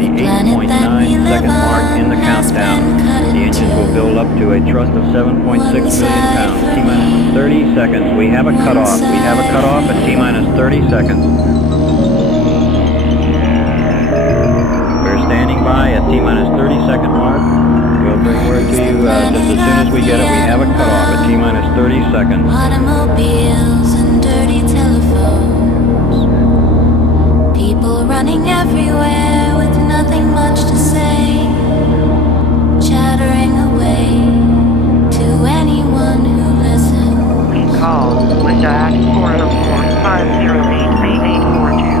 at the 8.9-second mark in the countdown. The engines will build up to a thrust of 7.6 million pounds. T-minus 30 seconds. We have a cutoff. We have a cutoff at T-minus 30 seconds. We're standing by at T-minus 30-second mark. We'll bring word to you just as soon as we get it. We have a cutoff at T-minus 30 seconds. Automobiles and dirty telephones. People running everywhere with nothing much to say. Chattering away to anyone who listens. Please call Linda at 404-508-8842.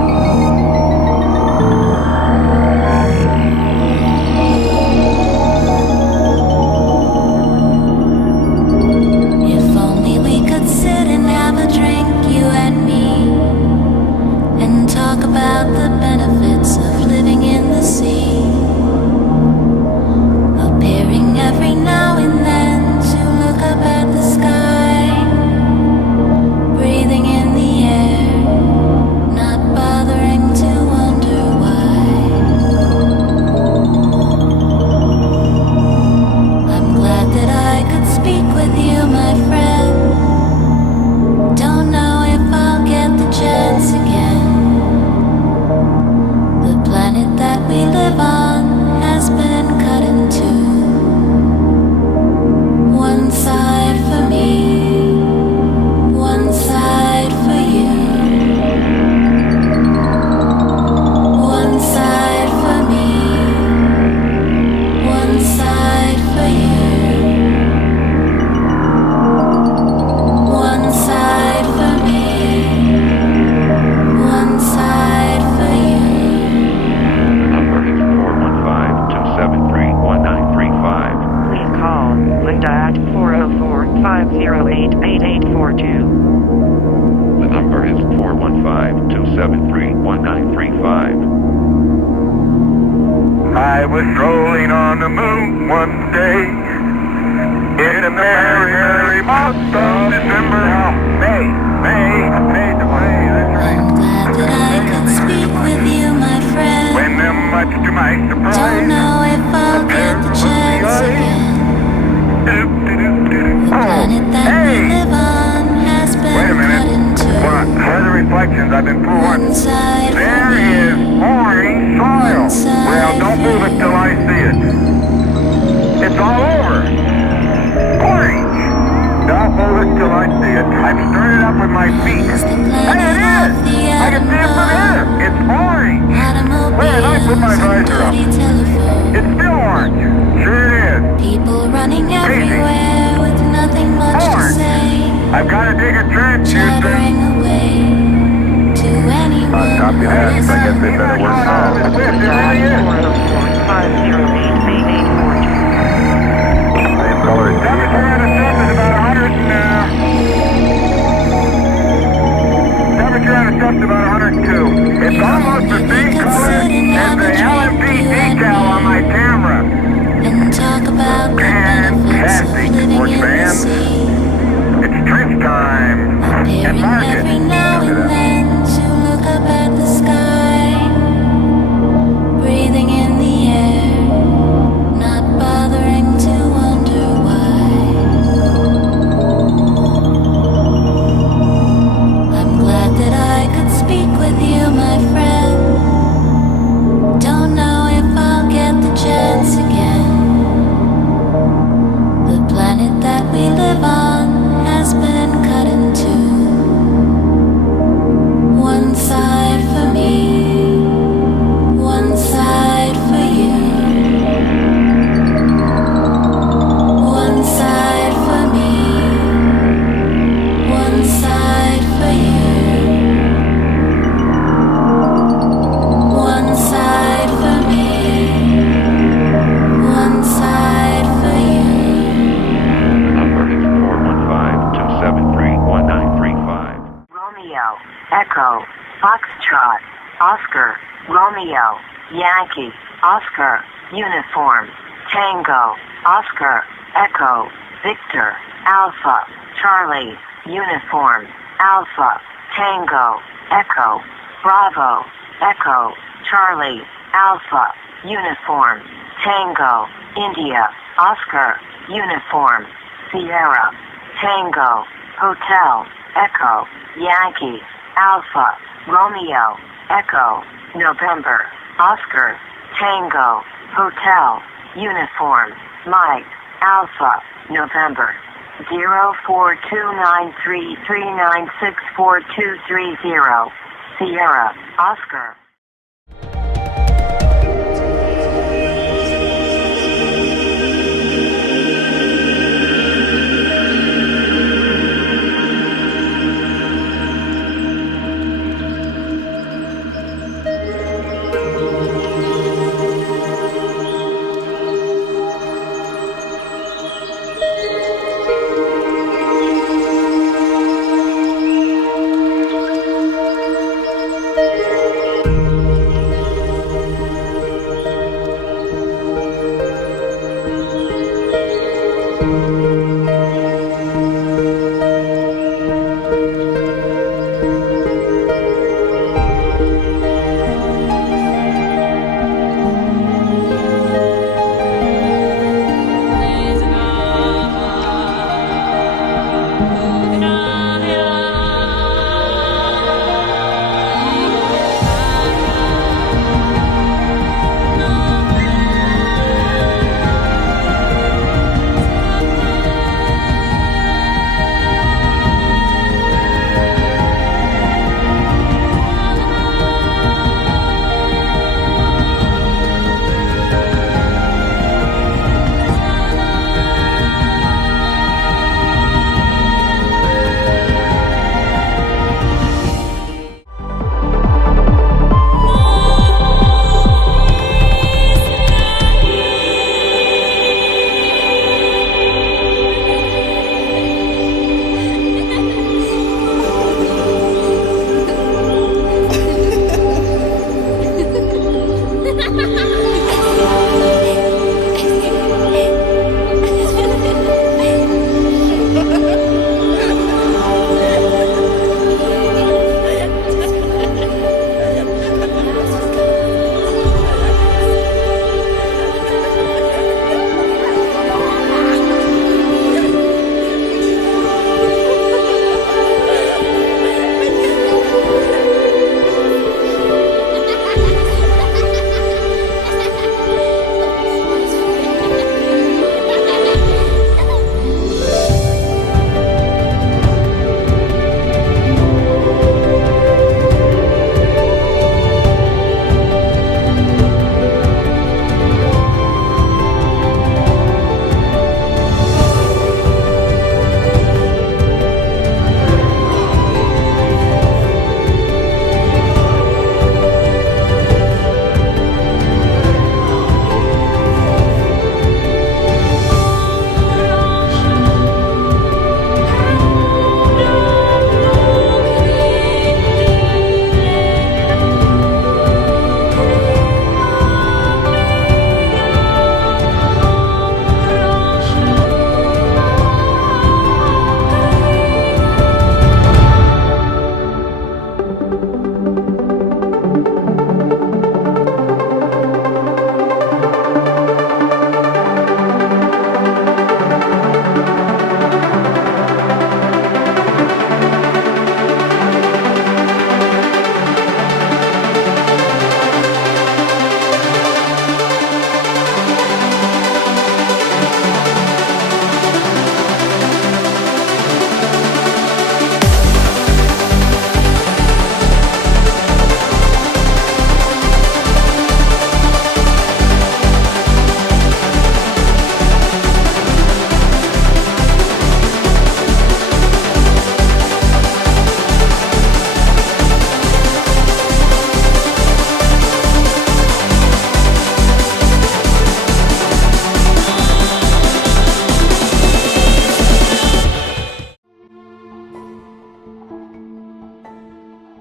About the benefits of living in the sea, appearing every now and then to look up at the sky, breathing in the air, not bothering to wonder why. I'm glad that I could speak with you, my friend. Don't know if I'll get the chance again. That we live on has been cut in two. One side for me, one side for you. One side for me, one side for you. One side for me, one side for you. 731-935. Please call Linda at 404-508-8842. The number is 415-273-1935. I was strolling on the moon one day in a merry, merry month of December. May, that's right. I'm glad that I could speak with you, my friend. When much to my surprise, don't know if I'll get the chance again. The planet that we live on has been cut in two. What? Where are the reflections? I've been One side for There me, is orange soil. one side Well, don't move it till I see it. It's all over. Orange. Don't move it till I see it. I've stirred it up with my feet. is the Hey, planet it of is! the I can see it from here. It's orange. Where? I put my automobiles and visor up. dirty telephones. It's still orange. Sure it is. People running everywhere with nothing much to Orange. say. I've got to dig a trench, Houston. Chattering away to anyone copy who that. I listens. guess they better work now. It really is. 404-508-8842. Same color as temperature at a sub is about 100 temperature at a sub is about 102. It's almost the same color as the LMP decal on my camera. And talk about the benefits of Fantastic, living sports in the fan. sea. It's trench time. And Appearing market. every now and then to look up at the sky, breathing in the air, not bothering to wonder why. I'm glad that I could speak with you, my friend. Don't know if I'll get the chance again. The planet that we live on has been cut in two. One side for me, one side for you. One side for me, one side for you. One side for me, one side for you. The number is 415-273-1935. Romeo, Echo, Foxtrot, Oscar, Romeo, Yankee, Oscar, Uniform, Tango, Oscar, Echo, Victor, Alpha, Charlie, Uniform, Alpha, Tango, Echo, Bravo, Echo, Charlie, Alpha, Uniform, Tango, India, Oscar, Uniform, Sierra, Tango, Hotel, Echo, Yankee, Alpha, Romeo, Echo, November, Oscar, Tango, Hotel, Uniform, Mike, Alpha, November, 042933964230, Sierra, Oscar.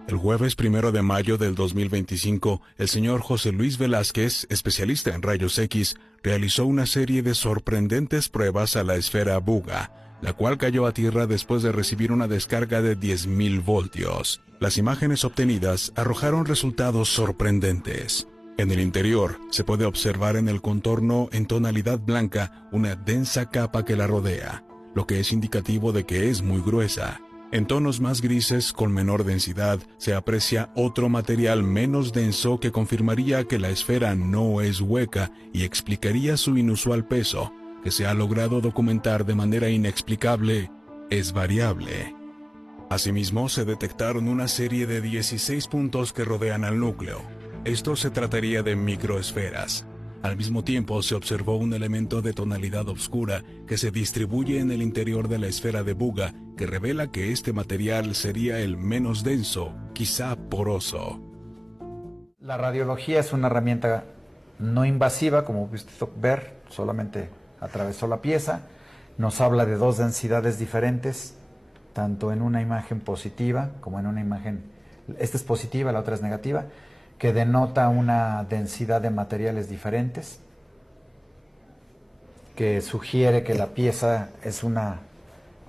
El jueves 1 de mayo del 2025, el señor José Luis Velázquez, especialista en rayos X, realizó una serie de sorprendentes pruebas a la esfera Buga, la cual cayó a tierra después de recibir una descarga de 10.000 voltios. Las imágenes obtenidas arrojaron resultados sorprendentes. En el interior se puede observar en el contorno en tonalidad blanca una densa capa que la rodea, lo que es indicativo de que es muy gruesa. En tonos más grises con menor densidad se aprecia otro material menos denso que confirmaría que la esfera no es hueca y explicaría su inusual peso, que se ha logrado documentar de manera inexplicable, es variable. Asimismo, se detectaron una serie de 16 puntos que rodean al núcleo. Esto se trataría de microesferas. Al mismo tiempo, se observó un elemento de tonalidad oscura que se distribuye en el interior de la esfera de Buga, que revela que este material sería el menos denso, quizá poroso. La radiología es una herramienta no invasiva, como pudiste ver, solamente atravesó la pieza. Nos habla de dos densidades diferentes, tanto en una imagen positiva como en una imagen, esta es positiva, la otra es negativa, que denota una densidad de materiales diferentes, que sugiere que la pieza es una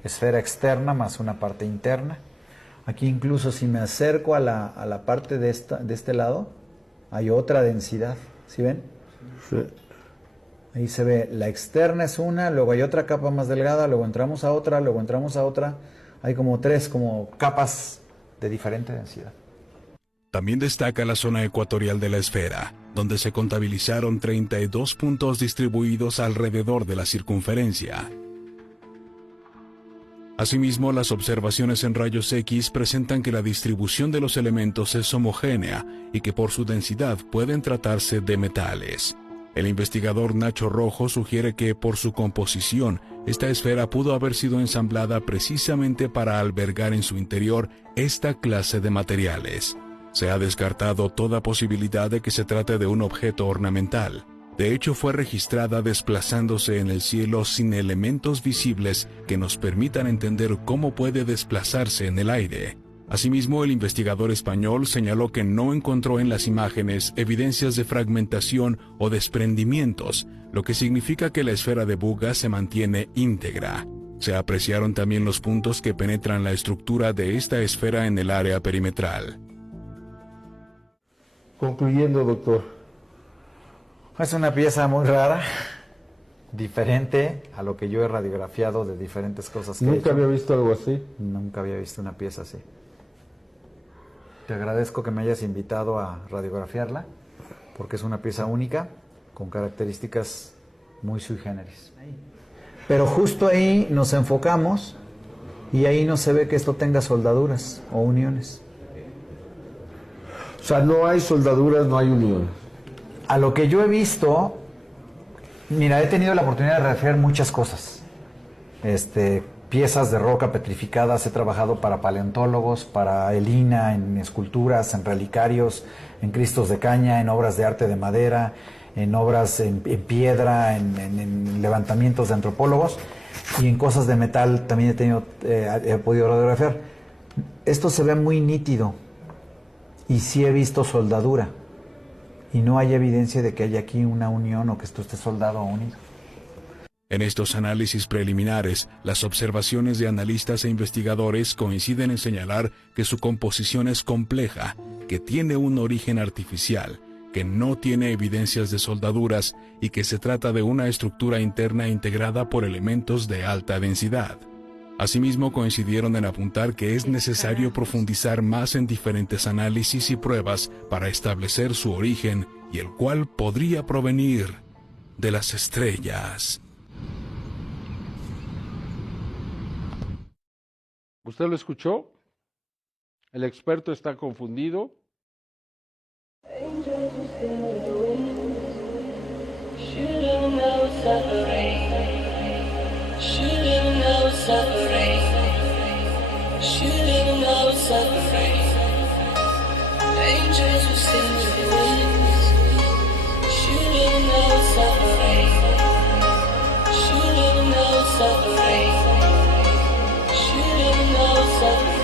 esfera externa más una parte interna. Aquí incluso si me acerco a la parte de este lado, hay otra densidad, ¿sí ven? Sí. Ahí se ve, la externa es una, luego hay otra capa más delgada, luego entramos a otra, luego entramos a otra. Hay como tres capas de diferente densidad. También destaca la zona ecuatorial de la esfera, donde se contabilizaron 32 puntos distribuidos alrededor de la circunferencia. Asimismo, las observaciones en rayos X presentan que la distribución de los elementos es homogénea y que por su densidad pueden tratarse de metales. El investigador Nacho Rojo sugiere que, por su composición, esta esfera pudo haber sido ensamblada precisamente para albergar en su interior esta clase de materiales. Se ha descartado toda posibilidad de que se trate de un objeto ornamental. De hecho, fue registrada desplazándose en el cielo sin elementos visibles que nos permitan entender cómo puede desplazarse en el aire. Asimismo, el investigador español señaló que no encontró en las imágenes evidencias de fragmentación o desprendimientos, lo que significa que la esfera de Buga se mantiene íntegra. Se apreciaron también los puntos que penetran la estructura de esta esfera en el área perimetral. Concluyendo, doctor. Es una pieza muy rara, diferente a lo que yo he radiografiado de diferentes cosas que he Nunca hecho. había visto algo así. Nunca había visto una pieza así. Te agradezco que me hayas invitado a radiografiarla, porque es una pieza única, con características muy sui generis. Pero justo ahí nos enfocamos y ahí no se ve que esto tenga soldaduras o uniones. O sea, no hay soldaduras, no hay uniones. A lo que yo he visto, mira, he tenido la oportunidad de radiografiar muchas cosas. Piezas de roca petrificadas, he trabajado para paleontólogos, para el INA, en esculturas, en relicarios, en cristos de caña, en obras de arte de madera, en obras en piedra, en levantamientos de antropólogos, y en cosas de metal también he podido radiografiar. Esto se ve muy nítido, y sí he visto soldadura, y no hay evidencia de que haya aquí una unión o que esto esté soldado o unido. En estos análisis preliminares, las observaciones de analistas e investigadores coinciden en señalar que su composición es compleja, que tiene un origen artificial, que no tiene evidencias de soldaduras y que se trata de una estructura interna integrada por elementos de alta densidad. Asimismo, coincidieron en apuntar que es necesario profundizar más en diferentes análisis y pruebas para establecer su origen y el cual podría provenir de las estrellas. ¿Usted lo escuchó? El experto está confundido. Should've no suffering. Should've no suffering. Should've no suffering. Angels will sing with the winds. Should've no suffering. Should've no suffering. Should've no suffering.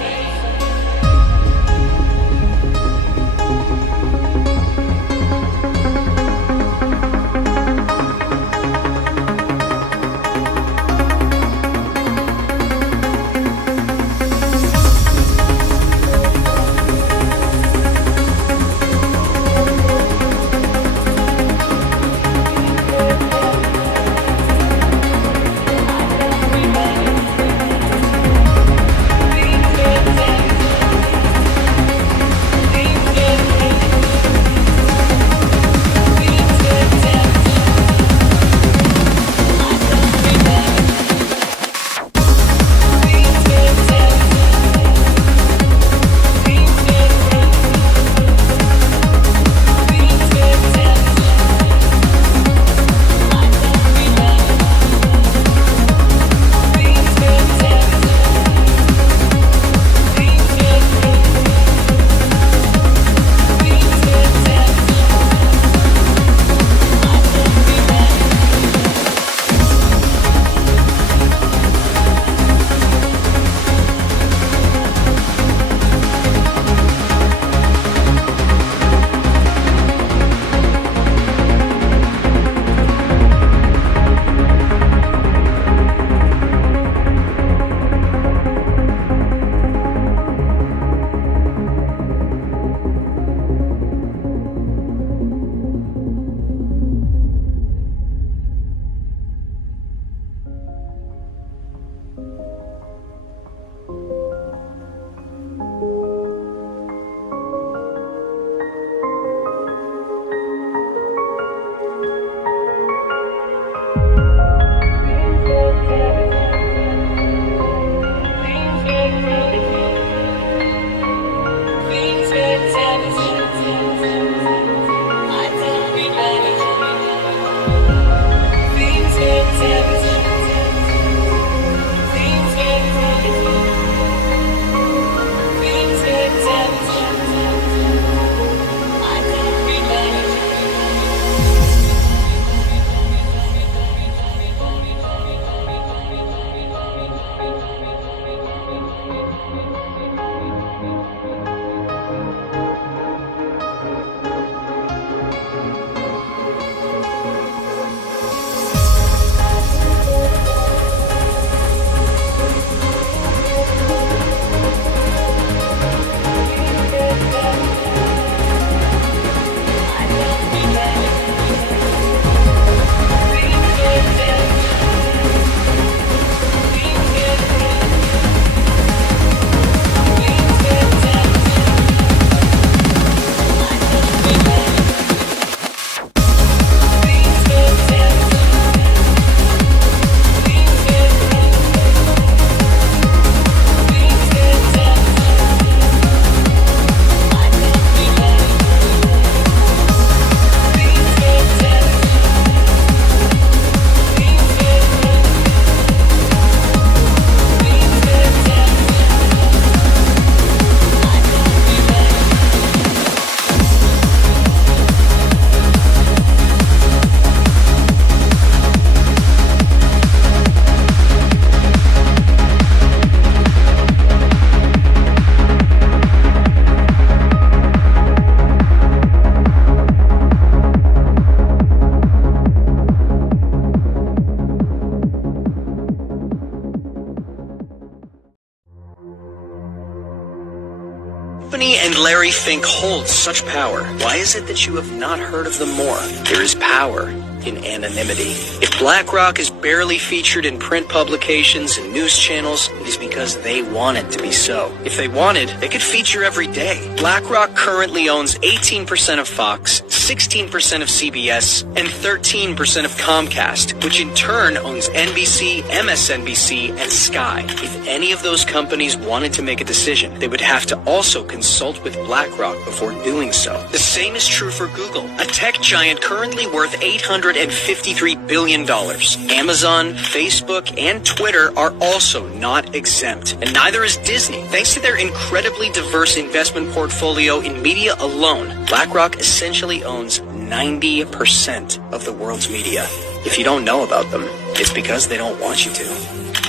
Bernie and Larry Fink hold such power, why is it that you have not heard of them more? There is power in anonymity. If BlackRock is barely featured in print publications and news channels, it is because they want it to be so. If they wanted, they could feature every day. BlackRock currently owns 18% of Fox, 16% of CBS, and 13% of Comcast, which in turn owns NBC, MSNBC, and Sky. If any of those companies wanted to make a decision, they would have to also consult with BlackRock before doing so. The same is true for Google, a tech giant currently worth $853 billion. Amazon, Facebook, and Twitter are also not exempt. And neither is Disney. Thanks to their incredibly diverse investment portfolio in media alone, BlackRock essentially owns 90% of the world's media. If you don't know about them, it's because they don't want you to.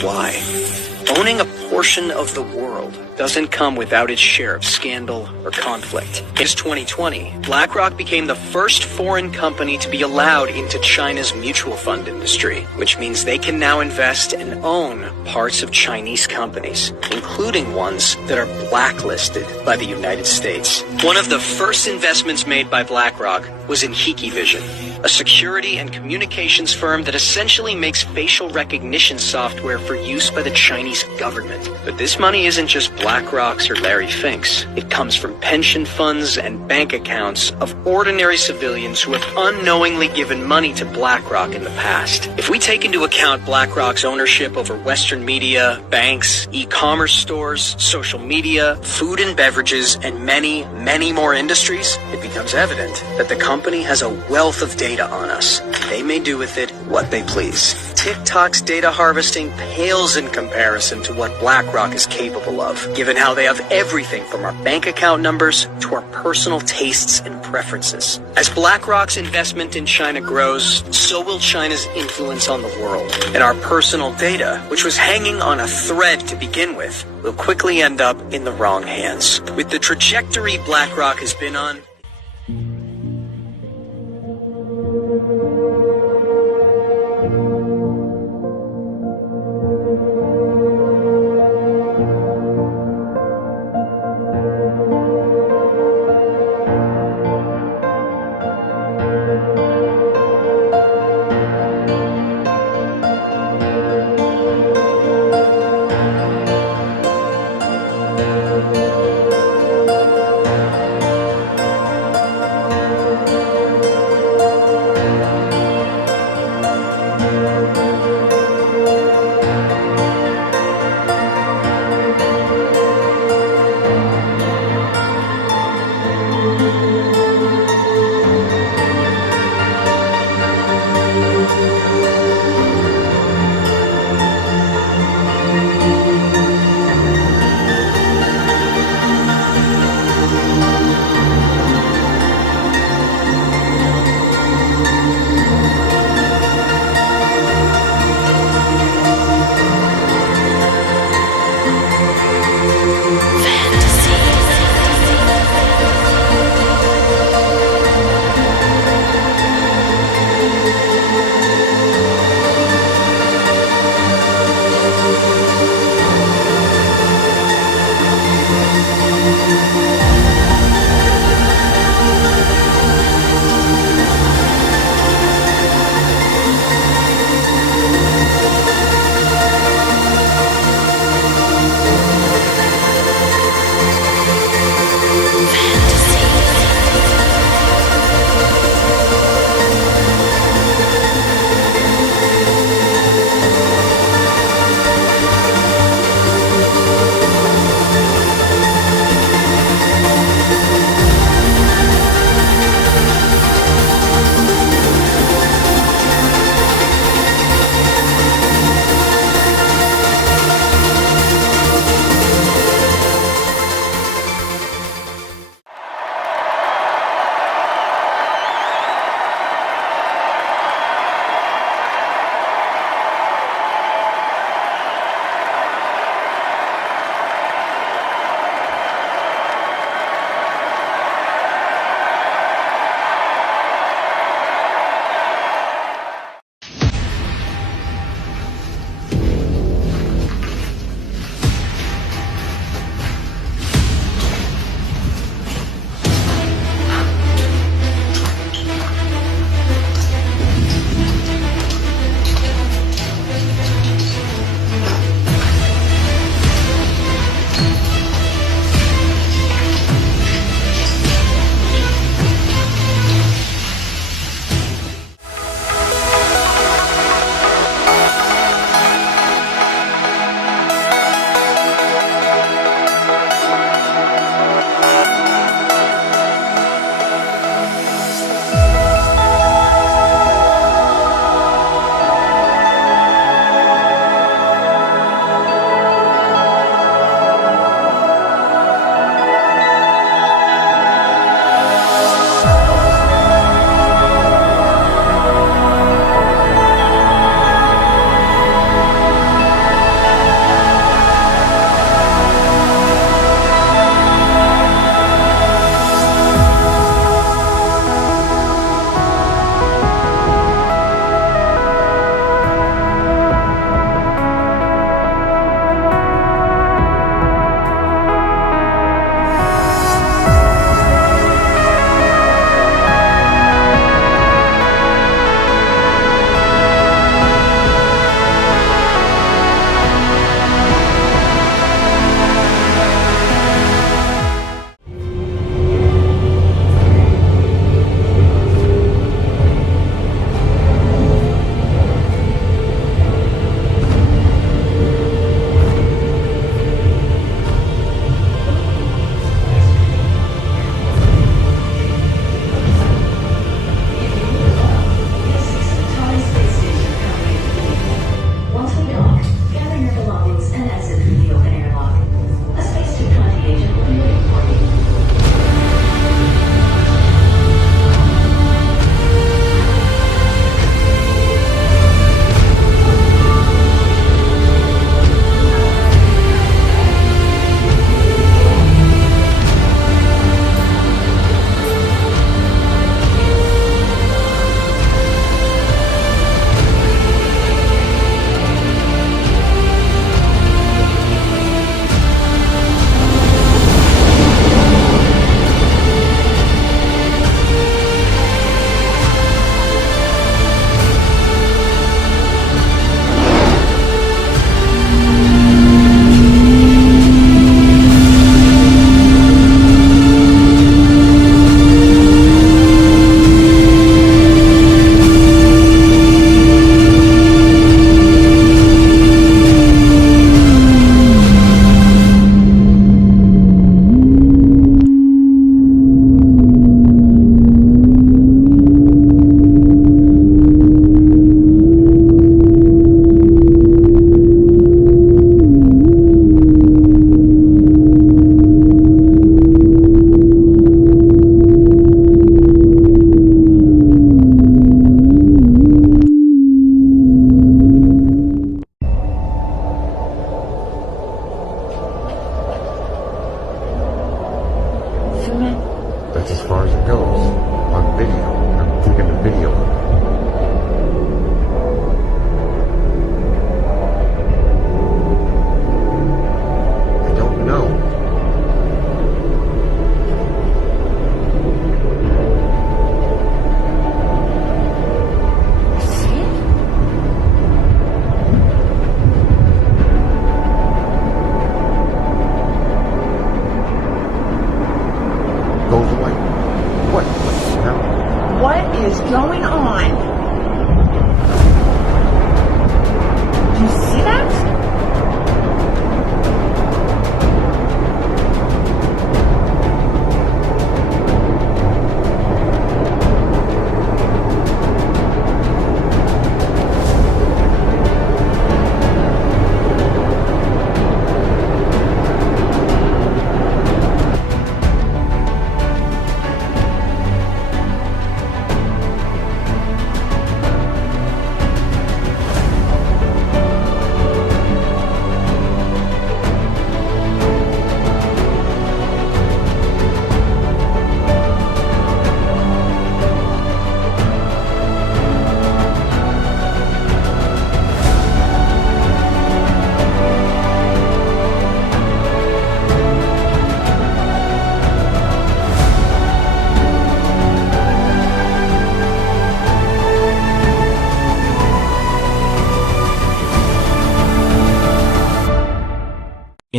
Why? Owning a portion of the world doesn't come without its share of scandal or conflict. In 2020, BlackRock became the first foreign company to be allowed into China's mutual fund industry, which means they can now invest and own parts of Chinese companies, including ones that are blacklisted by the United States. One of the first investments made by BlackRock was in Hikvision, a security and communications firm that essentially makes facial recognition software for use by the Chinese government. But this money isn't just BlackRock's or Larry Fink's. It comes from pension funds and bank accounts of ordinary civilians who have unknowingly given money to BlackRock in the past. If we take into account BlackRock's ownership over Western media, banks, e-commerce stores, social media, food and beverages, and many, many more industries, it becomes evident that the company has a wealth of data on us. They may do with it what they please. TikTok's data harvesting pales in comparison to what BlackRock is capable of, given how they have everything from our bank account numbers to our personal tastes and preferences. As BlackRock's investment in China grows, so will China's influence on the world. And our personal data, which was hanging on a thread to begin with, will quickly end up in the wrong hands. With the trajectory BlackRock has been on,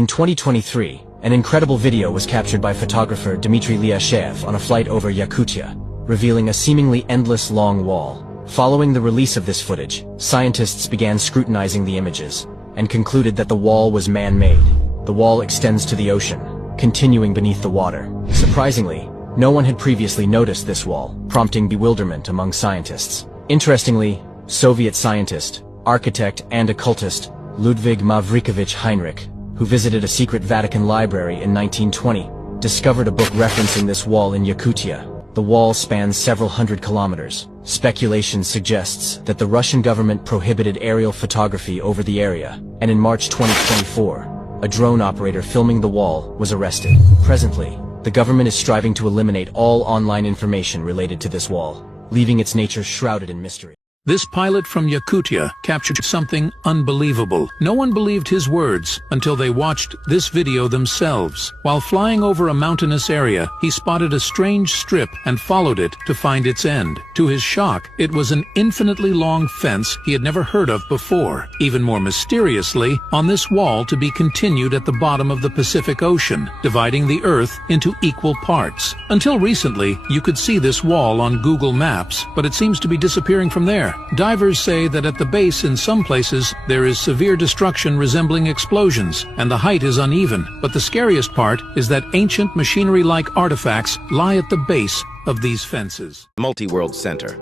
In 2023, an incredible video was captured by photographer Dmitry Lyashev on a flight over Yakutia, revealing a seemingly endless long wall. Following the release of this footage, scientists began scrutinizing the images and concluded that the wall was man-made. The wall extends to the ocean, continuing beneath the water. Surprisingly, no one had previously noticed this wall, prompting bewilderment among scientists. Interestingly, Soviet scientist, architect, and occultist Ludwig Mavrikovich Heinrich, who visited a secret Vatican library in 1920, discovered a book referencing this wall in Yakutia. The wall spans several hundred kilometers. Speculation suggests that the Russian government prohibited aerial photography over the area, and in March 2024, a drone operator filming the wall was arrested. Presently, the government is striving to eliminate all online information related to this wall, leaving its nature shrouded in mystery. This pilot from Yakutia captured something unbelievable. No one believed his words until they watched this video themselves. While flying over a mountainous area, he spotted a strange strip and followed it to find its end. To his shock, it was an infinitely long fence he had never heard of before. Even more mysteriously, on this wall to be continued at the bottom of the Pacific Ocean, dividing the Earth into equal parts. Until recently, you could see this wall on Google Maps, but it seems to be disappearing from there. Divers say that at the base in some places there is severe destruction resembling explosions, and the height is uneven. But the scariest part is that ancient machinery-like artifacts lie at the base of these fences. Multi-World Center.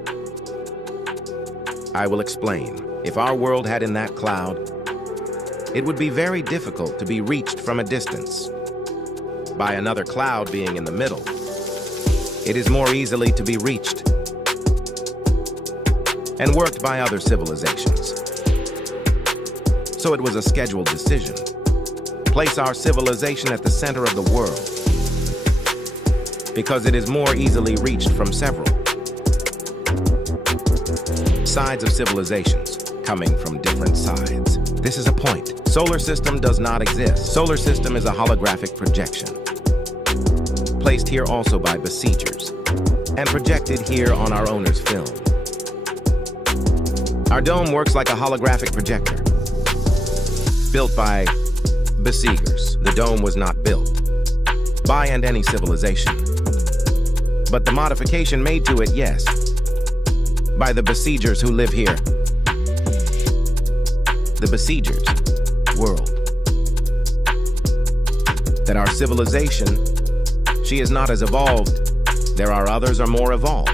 I will explain. If our world had in that cloud, it would be very difficult to be reached from a distance. By another cloud being in the middle, it is more easily to be reached and worked by other civilizations. So it was a scheduled decision. Place our civilization at the center of the world, because it is more easily reached from several sides of civilizations, coming from different sides. This is a point. Solar system does not exist. Solar system is a holographic projection, placed here also by besiegers, and projected here on our owner's film. Our dome works like a holographic projector, built by besiegers. The dome was not built by and any civilization, but the modification made to it, yes, by the besiegers who live here. The besiegers' world. That our civilization, she is not as evolved. There are others are more evolved,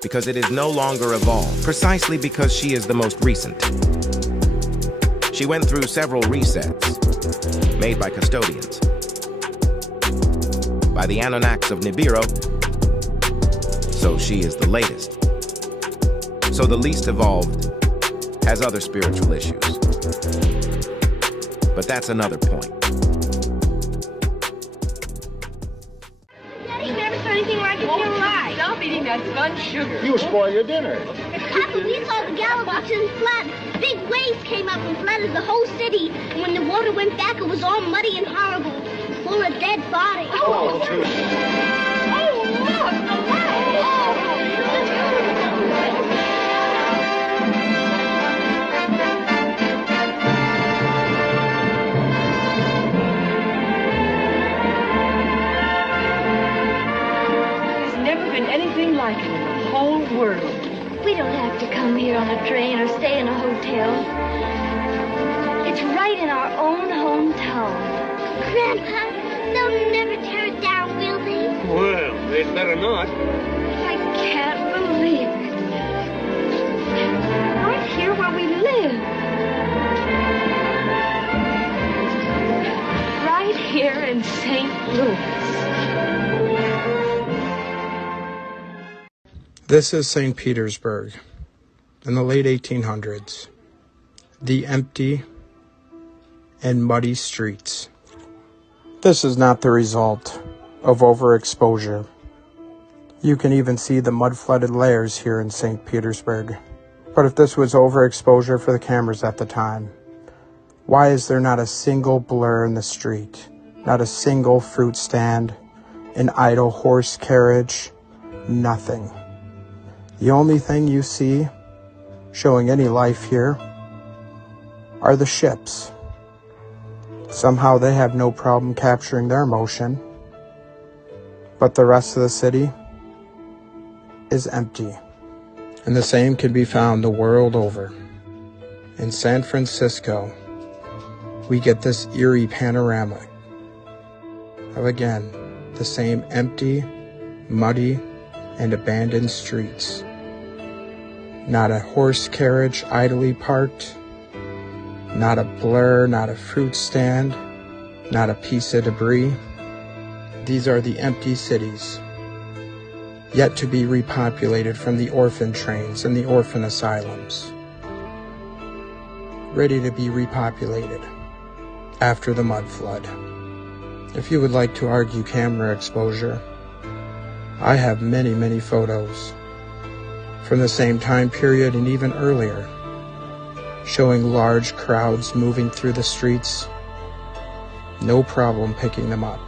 because it is no longer evolved, precisely because she is the most recent. She went through several resets, made by custodians, by the Anunnaks of Nibiru, so she is the latest. So the least evolved has other spiritual issues. But that's another point. Daddy never saw anything like it in your life. Stop eating that spun sugar. You'll spoil your dinner. Papa, we saw the galaxy turn flat. Big waves came up and flooded the whole city. And when the water went back, it was all muddy and horrible, full of dead bodies. Oh, look, the anything like it in the whole world. We don't have to come here on a train or stay in a hotel. It's right in our own hometown. Grandpa, they'll never tear it down, will they? Well, they'd better not. I can't believe it. Right here where we live. Right here in St. Louis. This is St. Petersburg in the late 1800s. The empty and muddy streets. This is not the result of overexposure. You can even see the mud-flooded layers here in St. Petersburg. But if this was overexposure for the cameras at the time, why is there not a single blur in the street? Not a single fruit stand, an idle horse carriage, nothing. The only thing you see showing any life here are the ships. Somehow they have no problem capturing their motion, but the rest of the city is empty. And the same can be found the world over. In San Francisco, we get this eerie panorama of, again, the same empty, muddy, and abandoned streets. Not a horse carriage idly parked, not a blur, not a fruit stand, not a piece of debris. These are the empty cities, yet to be repopulated from the orphan trains and the orphan asylums, ready to be repopulated after the mud flood. If you would like to argue camera exposure, I have many, many photos from the same time period and even earlier, showing large crowds moving through the streets. No problem picking them up.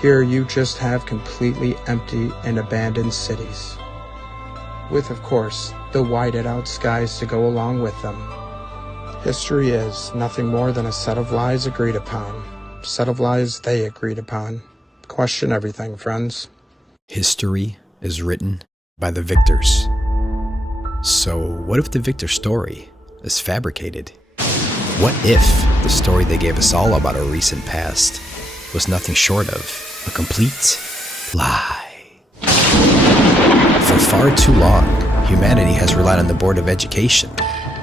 Here you just have completely empty and abandoned cities, with, of course, the whited out skies to go along with them. History is nothing more than a set of lies agreed upon. Set of lies they agreed upon. Question everything, friends. History is written by the victors. So what if the victor story is fabricated? What if the story they gave us all about our recent past was nothing short of a complete lie? For far too long, humanity has relied on the Board of Education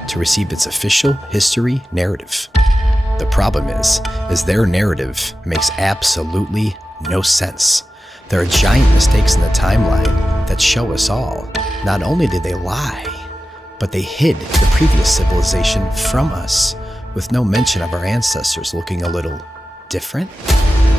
to receive its official history narrative. The problem is their narrative makes absolutely no sense. There are giant mistakes in the timeline that show us all. Not only did they lie, but they hid the previous civilization from us, with no mention of our ancestors looking a little different,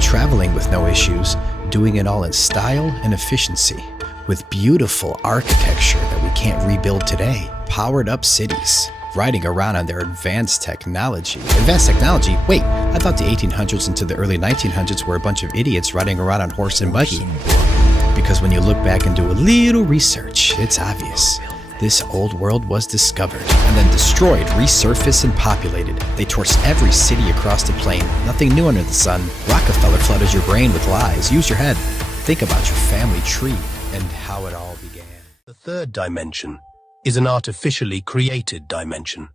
traveling with no issues, doing it all in style and efficiency, with beautiful architecture that we can't rebuild today, powered up cities, riding around on their advanced technology. Advanced technology? Wait, I thought the 1800s into the early 1900s were a bunch of idiots riding around on horse and buggy. Because when you look back and do a little research, it's obvious. This old world was discovered and then destroyed, resurfaced, and populated. They torched every city across the plain. Nothing new under the sun. Rockefeller flooded your brain with lies. Use your head. Think about your family tree and how it all began. The third dimension is an artificially created dimension.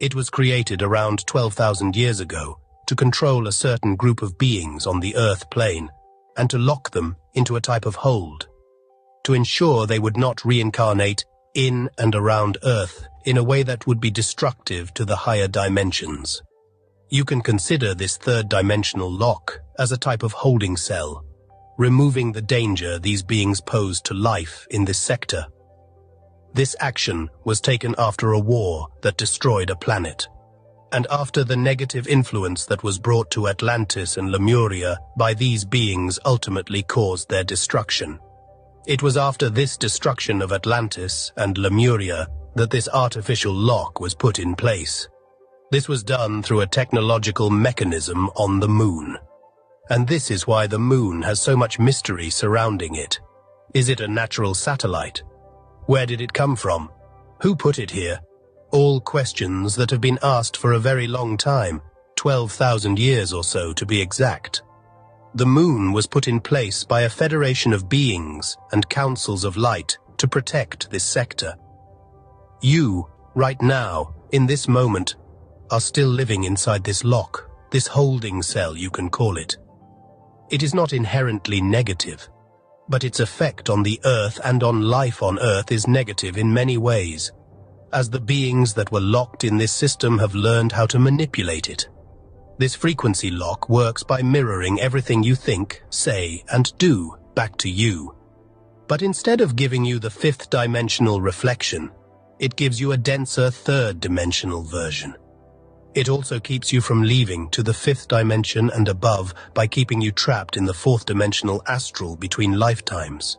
It was created around 12,000 years ago to control a certain group of beings on the Earth plane and to lock them into a type of hold, to ensure they would not reincarnate in and around Earth in a way that would be destructive to the higher dimensions. You can consider this third dimensional lock as a type of holding cell, removing the danger these beings pose to life in this sector. This action was taken after a war that destroyed a planet, and after the negative influence that was brought to Atlantis and Lemuria by these beings ultimately caused their destruction. It was after this destruction of Atlantis and Lemuria that this artificial lock was put in place. This was done through a technological mechanism on the moon. And this is why the moon has so much mystery surrounding it. Is it a natural satellite? Where did it come from? Who put it here? All questions that have been asked for a very long time, 12,000 years or so to be exact. The moon was put in place by a federation of beings and councils of light to protect this sector. You, right now, in this moment, are still living inside this lock, this holding cell you can call it. It is not inherently negative, but its effect on the Earth and on life on Earth is negative in many ways, as the beings that were locked in this system have learned how to manipulate it. This frequency lock works by mirroring everything you think, say, and do back to you. But instead of giving you the fifth dimensional reflection, it gives you a denser third dimensional version. It also keeps you from leaving to the fifth dimension and above by keeping you trapped in the fourth dimensional astral between lifetimes.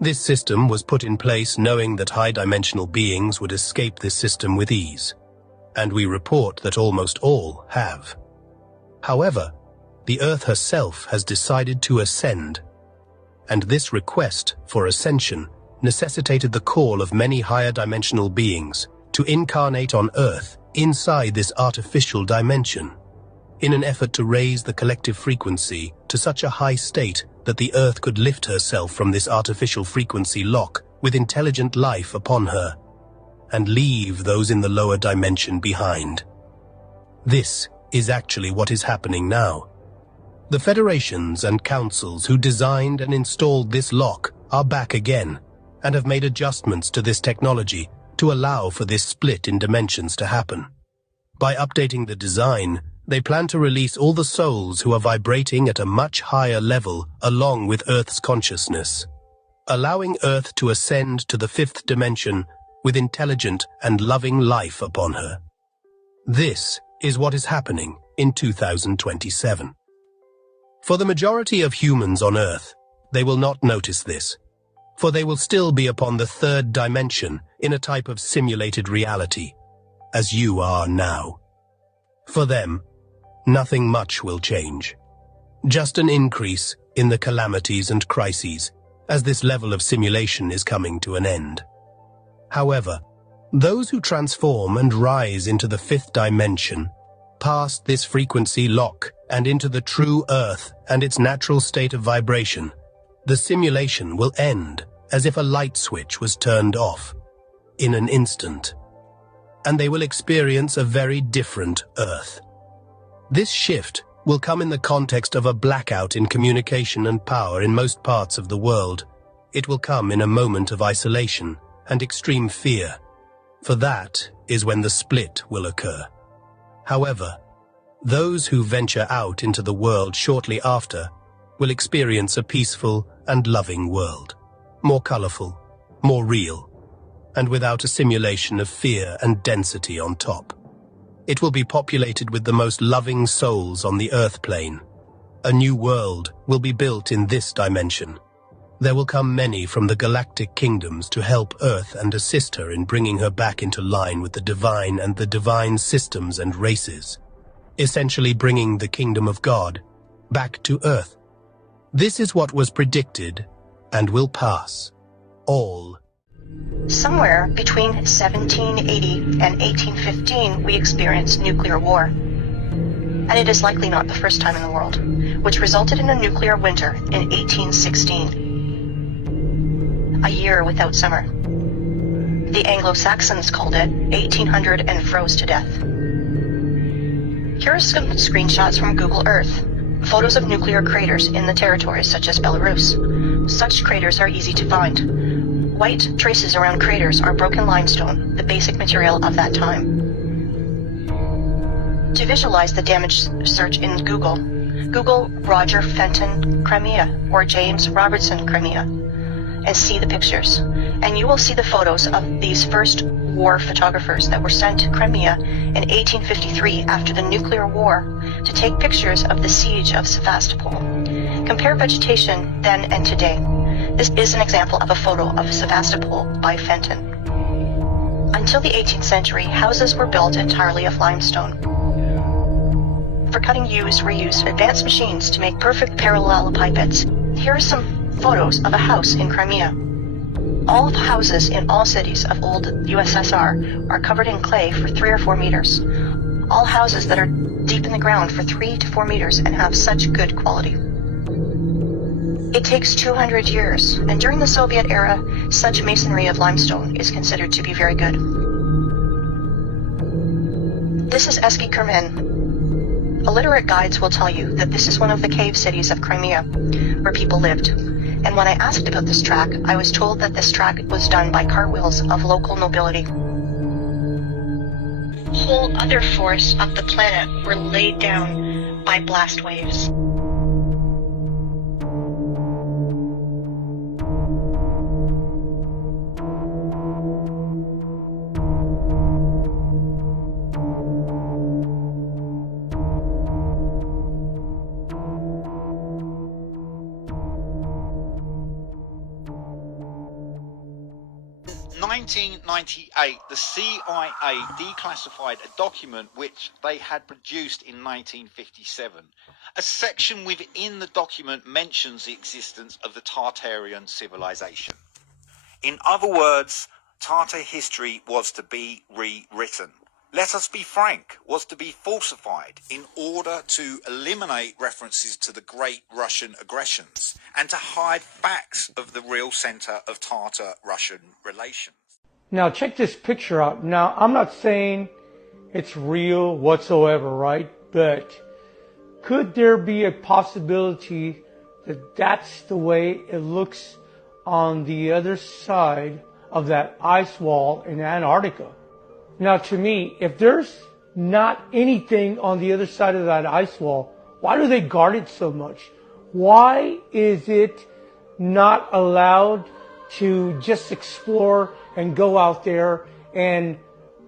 This system was put in place knowing that high-dimensional beings would escape this system with ease, and we report that almost all have. However, the Earth herself has decided to ascend, and this request for ascension necessitated the call of many higher-dimensional beings to incarnate on Earth inside this artificial dimension. in an effort to raise the collective frequency to such a high state that the Earth could lift herself from this artificial frequency lock with intelligent life upon her, and leave those in the lower dimension behind. This is actually what is happening now. The federations and councils who designed and installed this lock are back again, and have made adjustments to this technology to allow for this split in dimensions to happen. By updating the design, they plan to release all the souls who are vibrating at a much higher level along with Earth's consciousness, allowing Earth to ascend to the 5th dimension with intelligent and loving life upon her. This is what is happening in 2027. For the majority of humans on Earth, they will not notice this, for they will still be upon the 3rd dimension in a type of simulated reality, as you are now. For them, nothing much will change. Just an increase in the calamities and crises as this level of simulation is coming to an end. However, those who transform and rise into the 5th dimension, past this frequency lock and into the true Earth and its natural state of vibration, the simulation will end as if a light switch was turned off in an instant, and they will experience a very different Earth. This shift will come in the context of a blackout in communication and power in most parts of the world. It will come in a moment of isolation and extreme fear, for that is when the split will occur. However, those who venture out into the world shortly after will experience a peaceful and loving world, more colorful, more real, and without a simulation of fear and density on top. It will be populated with the most loving souls on the Earth plane. A new world will be built in this dimension. There will come many from the galactic kingdoms to help Earth and assist her in bringing her back into line with the divine and the divine systems and races, essentially bringing the kingdom of God back to Earth. This is what was predicted and will pass. All. Somewhere between 1780 and 1815, we experienced nuclear war. And it is likely not the first time in the world, which resulted in a nuclear winter in 1816. A year without summer. The Anglo-Saxons called it 1800 and froze to death. Here are some screenshots from Google Earth. Photos of nuclear craters in the territories such as Belarus. Such craters are easy to find. White traces around craters are broken limestone, the basic material of that time. To visualize the damage, search in Google. Google Roger Fenton Crimea or James Robertson Crimea and see the pictures. And you will see the photos of these first war photographers that were sent to Crimea in 1853 after the nuclear war to take pictures of the siege of Sevastopol. Compare vegetation then and today. This is an example of a photo of Sevastopol by Fenton. Until the 18th century, houses were built entirely of limestone. For cutting use, reuse advanced machines to make perfect parallelepipeds. Here are some photos of a house in Crimea. All houses in all cities of old USSR are covered in clay for 3 or 4 meters. All houses that are deep in the ground for 3 to 4 meters and have such good quality. It takes 200 years, and during the Soviet era, such masonry of limestone is considered to be very good. This is Eski Kermen. Illiterate guides will tell you that this is one of the cave cities of Crimea, where people lived. And when I asked about this track, I was told that this track was done by cartwheels of local nobility. Whole other forests of the planet were laid down by blast waves. In 1998, the CIA declassified a document which they had produced in 1957. A section within the document mentions the existence of the Tartarian civilization. In other words, Tartar history was to be rewritten. let us be frank, was to be falsified in order to eliminate references to the great Russian aggressions and to hide facts of the real center of Tatar-Russian relations. Now check this picture out. Now I'm not saying it's real whatsoever, right? But could there be a possibility that that's the way it looks on the other side of that ice wall in Antarctica? Now to me, if there's not anything on the other side of that ice wall, why do they guard it so much? Why is it not allowed to just explore and go out there and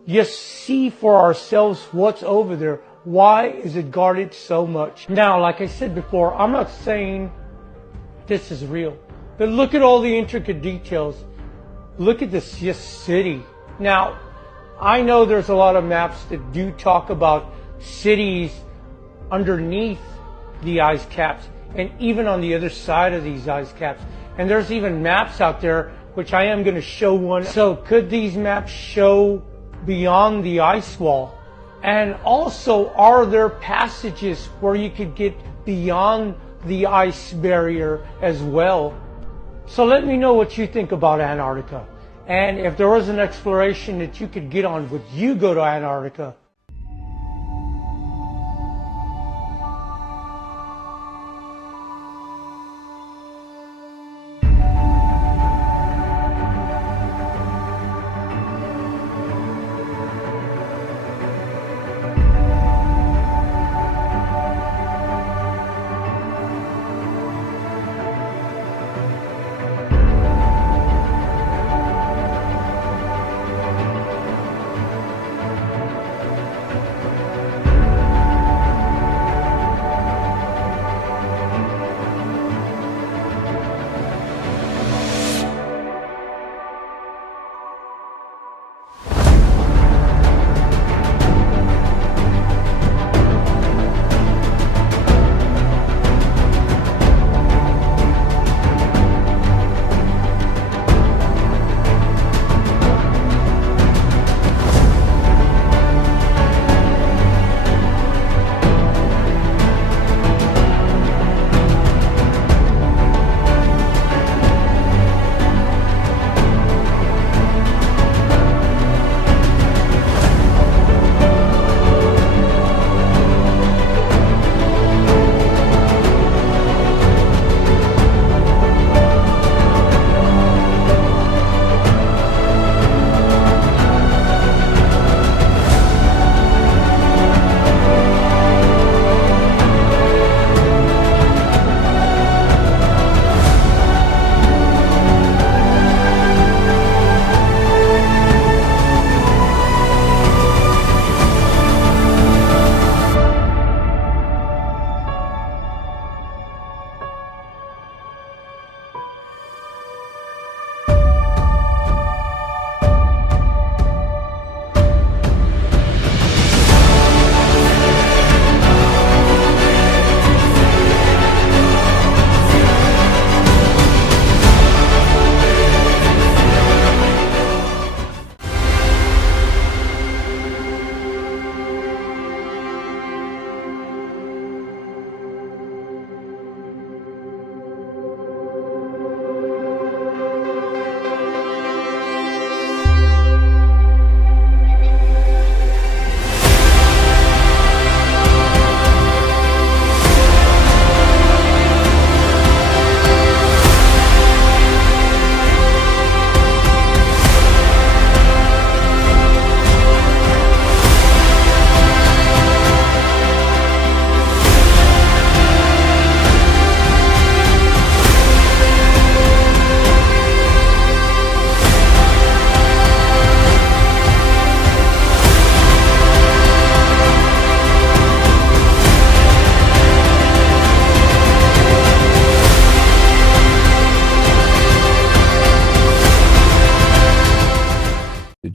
just see for ourselves what's over there? Why is it guarded so much? Now, like I said before, I'm not saying this is real, but look at all the intricate details. Look at this just city. Now, I know there's a lot of maps that do talk about cities underneath the ice caps and even on the other side of these ice caps. And there's even maps out there, which I am going to show one. So could these maps show beyond the ice wall? And also, are there passages where you could get beyond the ice barrier as well? So let me know what you think about Antarctica. And if there was an exploration that you could get on, would you go to Antarctica?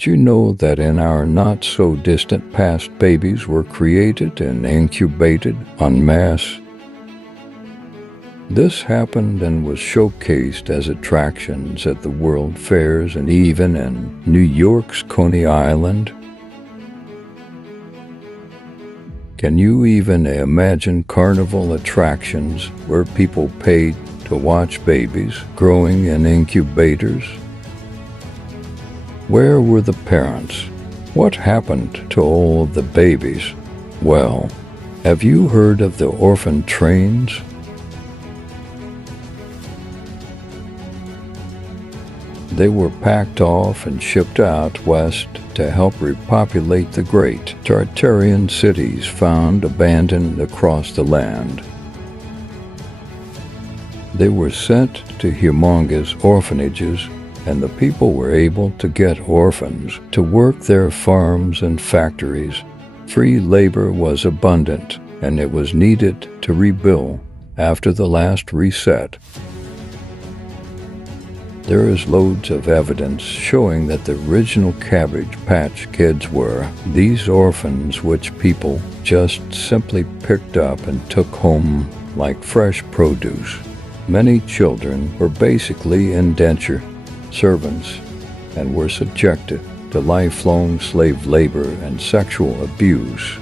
Did you know that in our not-so-distant past babies were created and incubated en masse? This happened and was showcased as attractions at the World Fairs and even in New York's Coney Island. Can you even imagine carnival attractions where people paid to watch babies growing in incubators? Where were the parents? What happened to all of the babies? Well, have you heard of the orphan trains? They were packed off and shipped out west to help repopulate the great Tartarian cities found abandoned across the land. They were sent to humongous orphanages, and the people were able to get orphans to work their farms and factories. Free labor was abundant, and it was needed to rebuild after the last reset. There is loads of evidence showing that the original Cabbage Patch Kids were these orphans which people just simply picked up and took home like fresh produce. Many children were basically indentured servants and were subjected to lifelong slave labor and sexual abuse.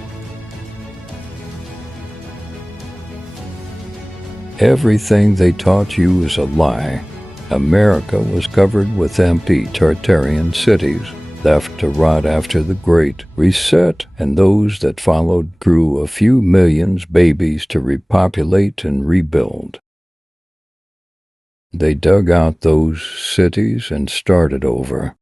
Everything they taught you is a lie. America was covered with empty Tartarian cities, left to rot after the Great Reset, and those that followed grew a few millions babies to repopulate and rebuild. They dug out those cities and started over.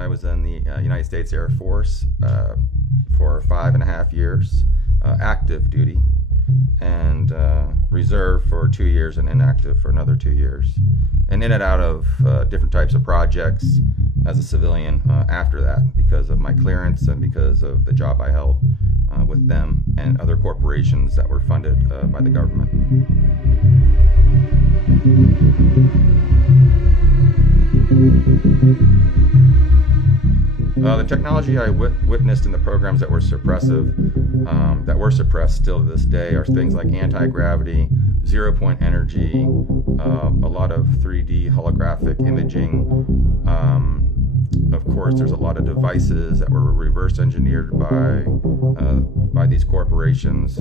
I was in the United States Air Force for 5.5 years, active duty, and reserve for 2 years and inactive for another 2 years. And in and out of different types of projects as a civilian after that, because of my clearance and because of the job I held with them and other corporations that were funded by the government. The technology I witnessed in the programs that were suppressive, that were suppressed still to this day, are things like anti-gravity, zero-point energy, a lot of 3D holographic imaging. Of course, there's a lot of devices that were reverse engineered by these corporations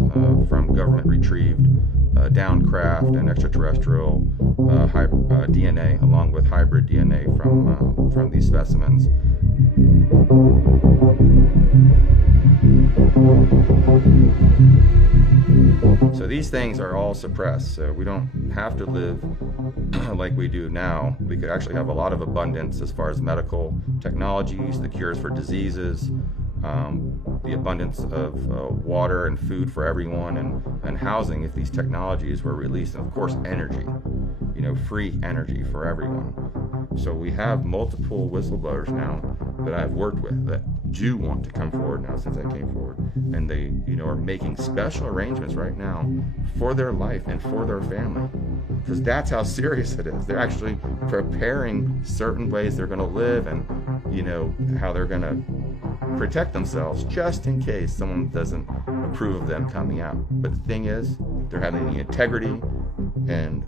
from government retrieved downcraft and extraterrestrial DNA, along with hybrid DNA from these specimens. So these things are all suppressed, so we don't have to live like we do now. We could actually have a lot of abundance as far as medical technologies, the cures for diseases, the abundance of water and food for everyone, and housing if these technologies were released, and of course energy, free energy for everyone. So we have multiple whistleblowers now that I've worked with that do want to come forward now since I came forward, and they are making special arrangements right now for their life and for their family, because that's how serious it is. They're actually preparing certain ways they're going to live, and how they're going to protect themselves just in case someone doesn't approve of them coming out. But the thing is, they're having the integrity and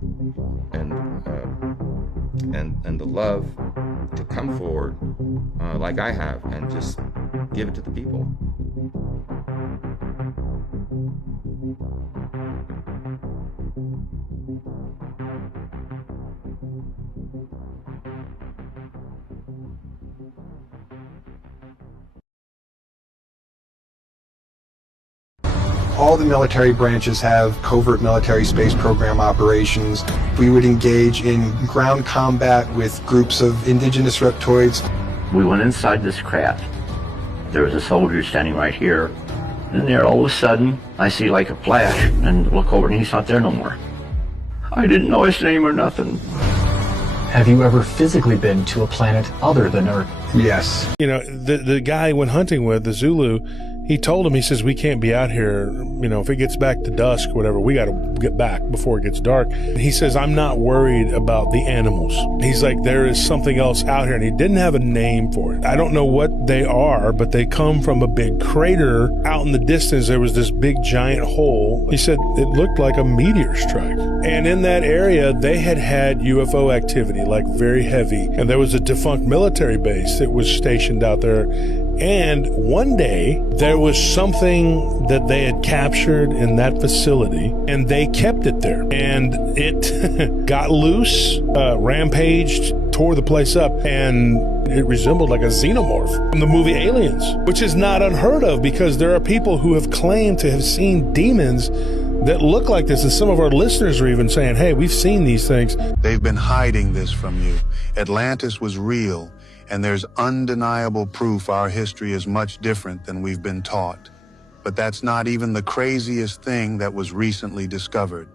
the love to come forward like I have and just give it to the people. All the military branches have covert military space program operations. We would engage in ground combat with groups of indigenous reptoids. We went inside this craft. There was a soldier standing right here. And there, all of a sudden, I see like a flash and look over and he's not there no more. I didn't know his name or nothing. Have you ever physically been to a planet other than Earth? Yes. The guy I went hunting with, the Zulu, he told him, he says, we can't be out here, if it gets back to dusk, whatever, we got to get back before it gets dark. He says, I'm not worried about the animals. He's like, there is something else out here, and he didn't have a name for it. I don't know what they are, but they come from a big crater. Out in the distance, there was this big giant hole. He said it looked like a meteor strike. And in that area, they had UFO activity, like very heavy. And there was a defunct military base that was stationed out there. And one day, there was something that they had captured in that facility, and they kept it there. And it got loose, rampaged, tore the place up, and it resembled like a xenomorph from the movie Aliens, which is not unheard of because there are people who have claimed to have seen demons that look like this. And some of our listeners are even saying, hey, we've seen these things. They've been hiding this from you. Atlantis was real. And there's undeniable proof our history is much different than we've been taught. But that's not even the craziest thing that was recently discovered.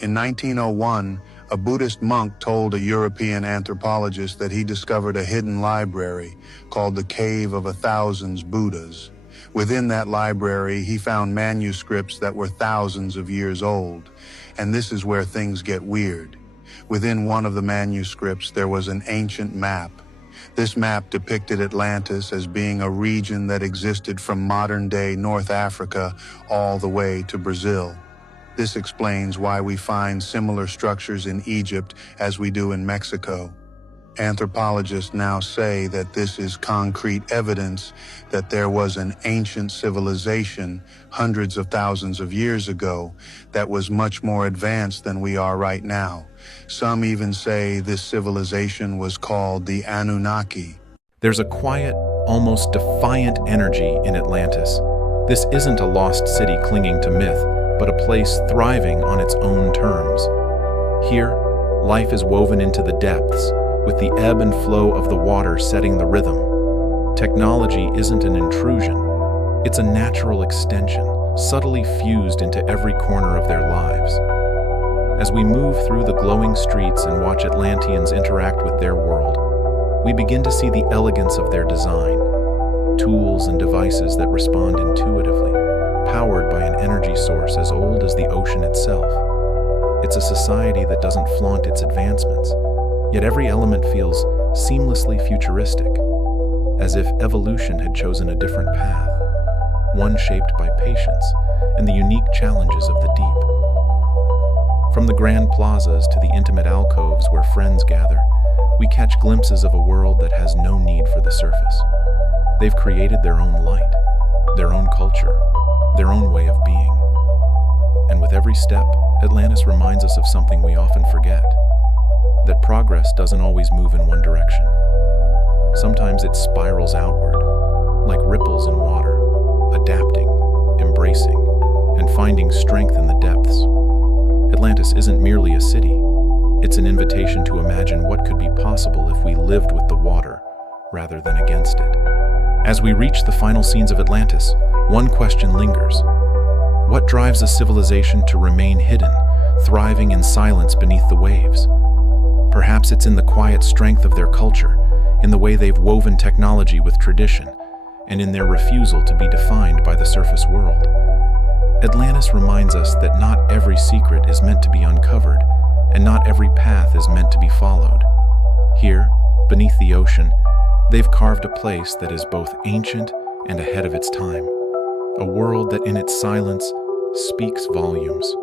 In 1901, a Buddhist monk told a European anthropologist that he discovered a hidden library called the Cave of 1,000 Buddhas. Within that library, he found manuscripts that were thousands of years old. And this is where things get weird. Within one of the manuscripts, there was an ancient map. This map depicted Atlantis as being a region that existed from modern-day North Africa all the way to Brazil. This explains why we find similar structures in Egypt as we do in Mexico. Anthropologists now say that this is concrete evidence that there was an ancient civilization hundreds of thousands of years ago that was much more advanced than we are right now. Some even say this civilization was called the Anunnaki. There's a quiet, almost defiant energy in Atlantis. This isn't a lost city clinging to myth, but a place thriving on its own terms. Here, life is woven into the depths, with the ebb and flow of the water setting the rhythm. Technology isn't an intrusion. It's a natural extension, subtly fused into every corner of their lives. As we move through the glowing streets and watch Atlanteans interact with their world, we begin to see the elegance of their design. Tools and devices that respond intuitively, powered by an energy source as old as the ocean itself. It's a society that doesn't flaunt its advancements, yet every element feels seamlessly futuristic, as if evolution had chosen a different path, one shaped by patience and the unique challenges of the deep. From the grand plazas to the intimate alcoves where friends gather, we catch glimpses of a world that has no need for the surface. They've created their own light, their own culture, their own way of being. And with every step, Atlantis reminds us of something we often forget, that progress doesn't always move in one direction. Sometimes it spirals outward, like ripples in water, adapting, embracing, and finding strength in the depths. Atlantis isn't merely a city. It's an invitation to imagine what could be possible if we lived with the water rather than against it. As we reach the final scenes of Atlantis, one question lingers. What drives a civilization to remain hidden, thriving in silence beneath the waves? Perhaps it's in the quiet strength of their culture, in the way they've woven technology with tradition, and in their refusal to be defined by the surface world. Atlantis reminds us that not every secret is meant to be uncovered, and not every path is meant to be followed. Here, beneath the ocean, they've carved a place that is both ancient and ahead of its time, a world that in its silence speaks volumes.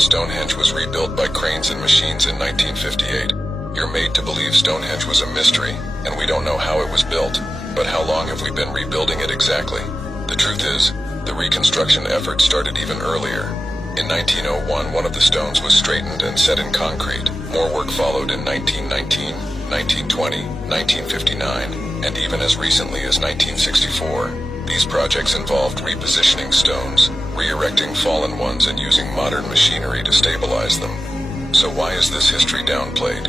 Stonehenge was rebuilt by cranes and machines in 1958. You're made to believe Stonehenge was a mystery, and we don't know how it was built. But how long have we been rebuilding it exactly? The truth is, the reconstruction effort started even earlier. In 1901, one of the stones was straightened and set in concrete. More work followed in 1919, 1920, 1959, and even as recently as 1964. These projects involved repositioning stones, re-erecting fallen ones, and using modern machinery to stabilize them. So why is this history downplayed?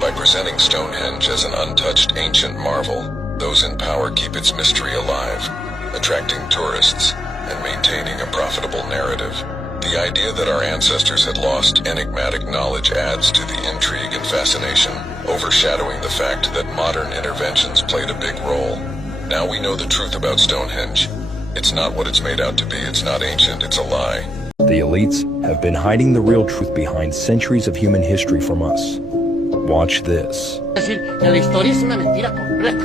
By presenting Stonehenge as an untouched ancient marvel, those in power keep its mystery alive, attracting tourists and maintaining a profitable narrative. The idea that our ancestors had lost enigmatic knowledge adds to the intrigue and fascination, overshadowing the fact that modern interventions played a big role. Now we know the truth about Stonehenge. It's not what it's made out to be. It's not ancient. It's a lie. The elites have been hiding the real truth behind centuries of human history from us. Watch this. Es decir, que la historia es una mentira completa.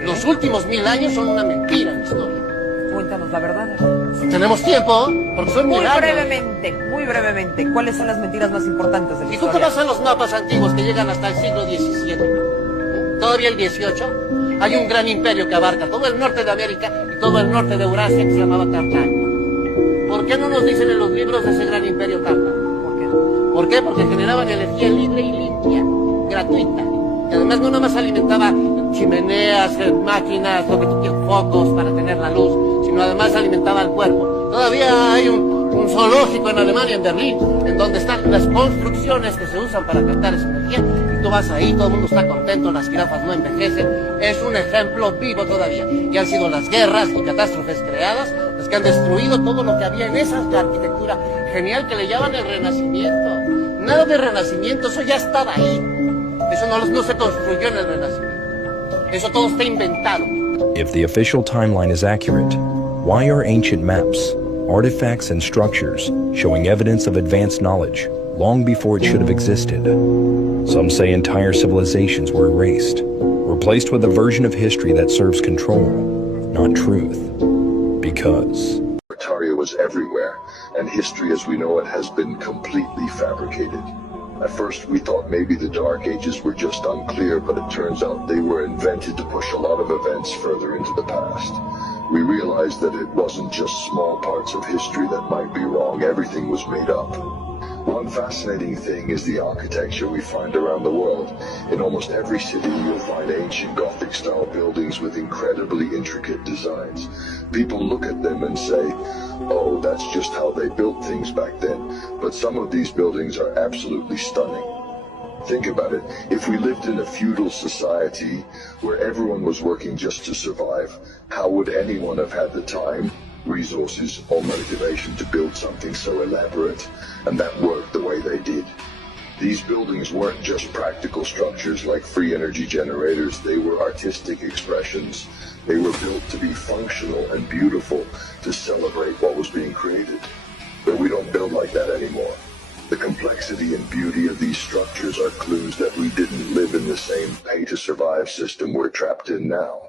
Los últimos 1000 años son una mentira en la historia. Cuéntanos la verdad. Tenemos tiempo, porque son 1000 años. Muy brevemente, ¿cuáles son las mentiras más importantes de la Si historia? tú te vas a los mapas antiguos que llegan hasta el siglo XVII, todavía el XVIII, hay un gran imperio que abarca todo el norte de América y todo el norte de Eurasia, que se llamaba Cartago. ¿Por qué no nos dicen en los libros de ese gran imperio Cartago? ¿Por qué? Porque generaban energía libre y limpia, gratuita. Y además no nada más alimentaba chimeneas, máquinas, lo que tú quieras, focos para tener la luz, sino además alimentaba al cuerpo. Todavía hay un zoológico en Alemania, en Berlín, en donde están las construcciones que se usan para captar esa energía. Y tú vas ahí, todo el mundo está contento, las jirafas no envejecen. Es un ejemplo vivo todavía. Y han sido las guerras y catástrofes creadas las que han destruido todo lo que había en esa arquitectura genial que le llaman el Renacimiento. Nada de Renacimiento, eso ya estaba ahí. Eso no se construyó en el Renacimiento. Eso todo está inventado. If the official timeline is accurate, why are ancient maps, artifacts, and structures showing evidence of advanced knowledge long before it should have existed? Some say entire civilizations were erased, replaced with a version of history that serves control, not truth. Because Tartaria was everywhere, and history as we know it has been completely fabricated. At first we thought maybe the Dark Ages were just unclear, but it turns out they were invented to push a lot of events further into the past. We realized that it wasn't just small parts of history that might be wrong, everything was made up. One fascinating thing is the architecture we find around the world. In almost every city you'll find ancient Gothic-style buildings with incredibly intricate designs. People look at them and say, oh, that's just how they built things back then. But some of these buildings are absolutely stunning. Think about it. If we lived in a feudal society where everyone was working just to survive, how would anyone have had the time, resources, or motivation to build something so elaborate and that worked the way they did? These buildings weren't just practical structures like free energy generators, they were artistic expressions. They were built to be functional and beautiful, to celebrate what was being created. But we don't build like that anymore. The complexity and beauty of these structures are clues that we didn't live in the same pay-to-survive system we're trapped in now.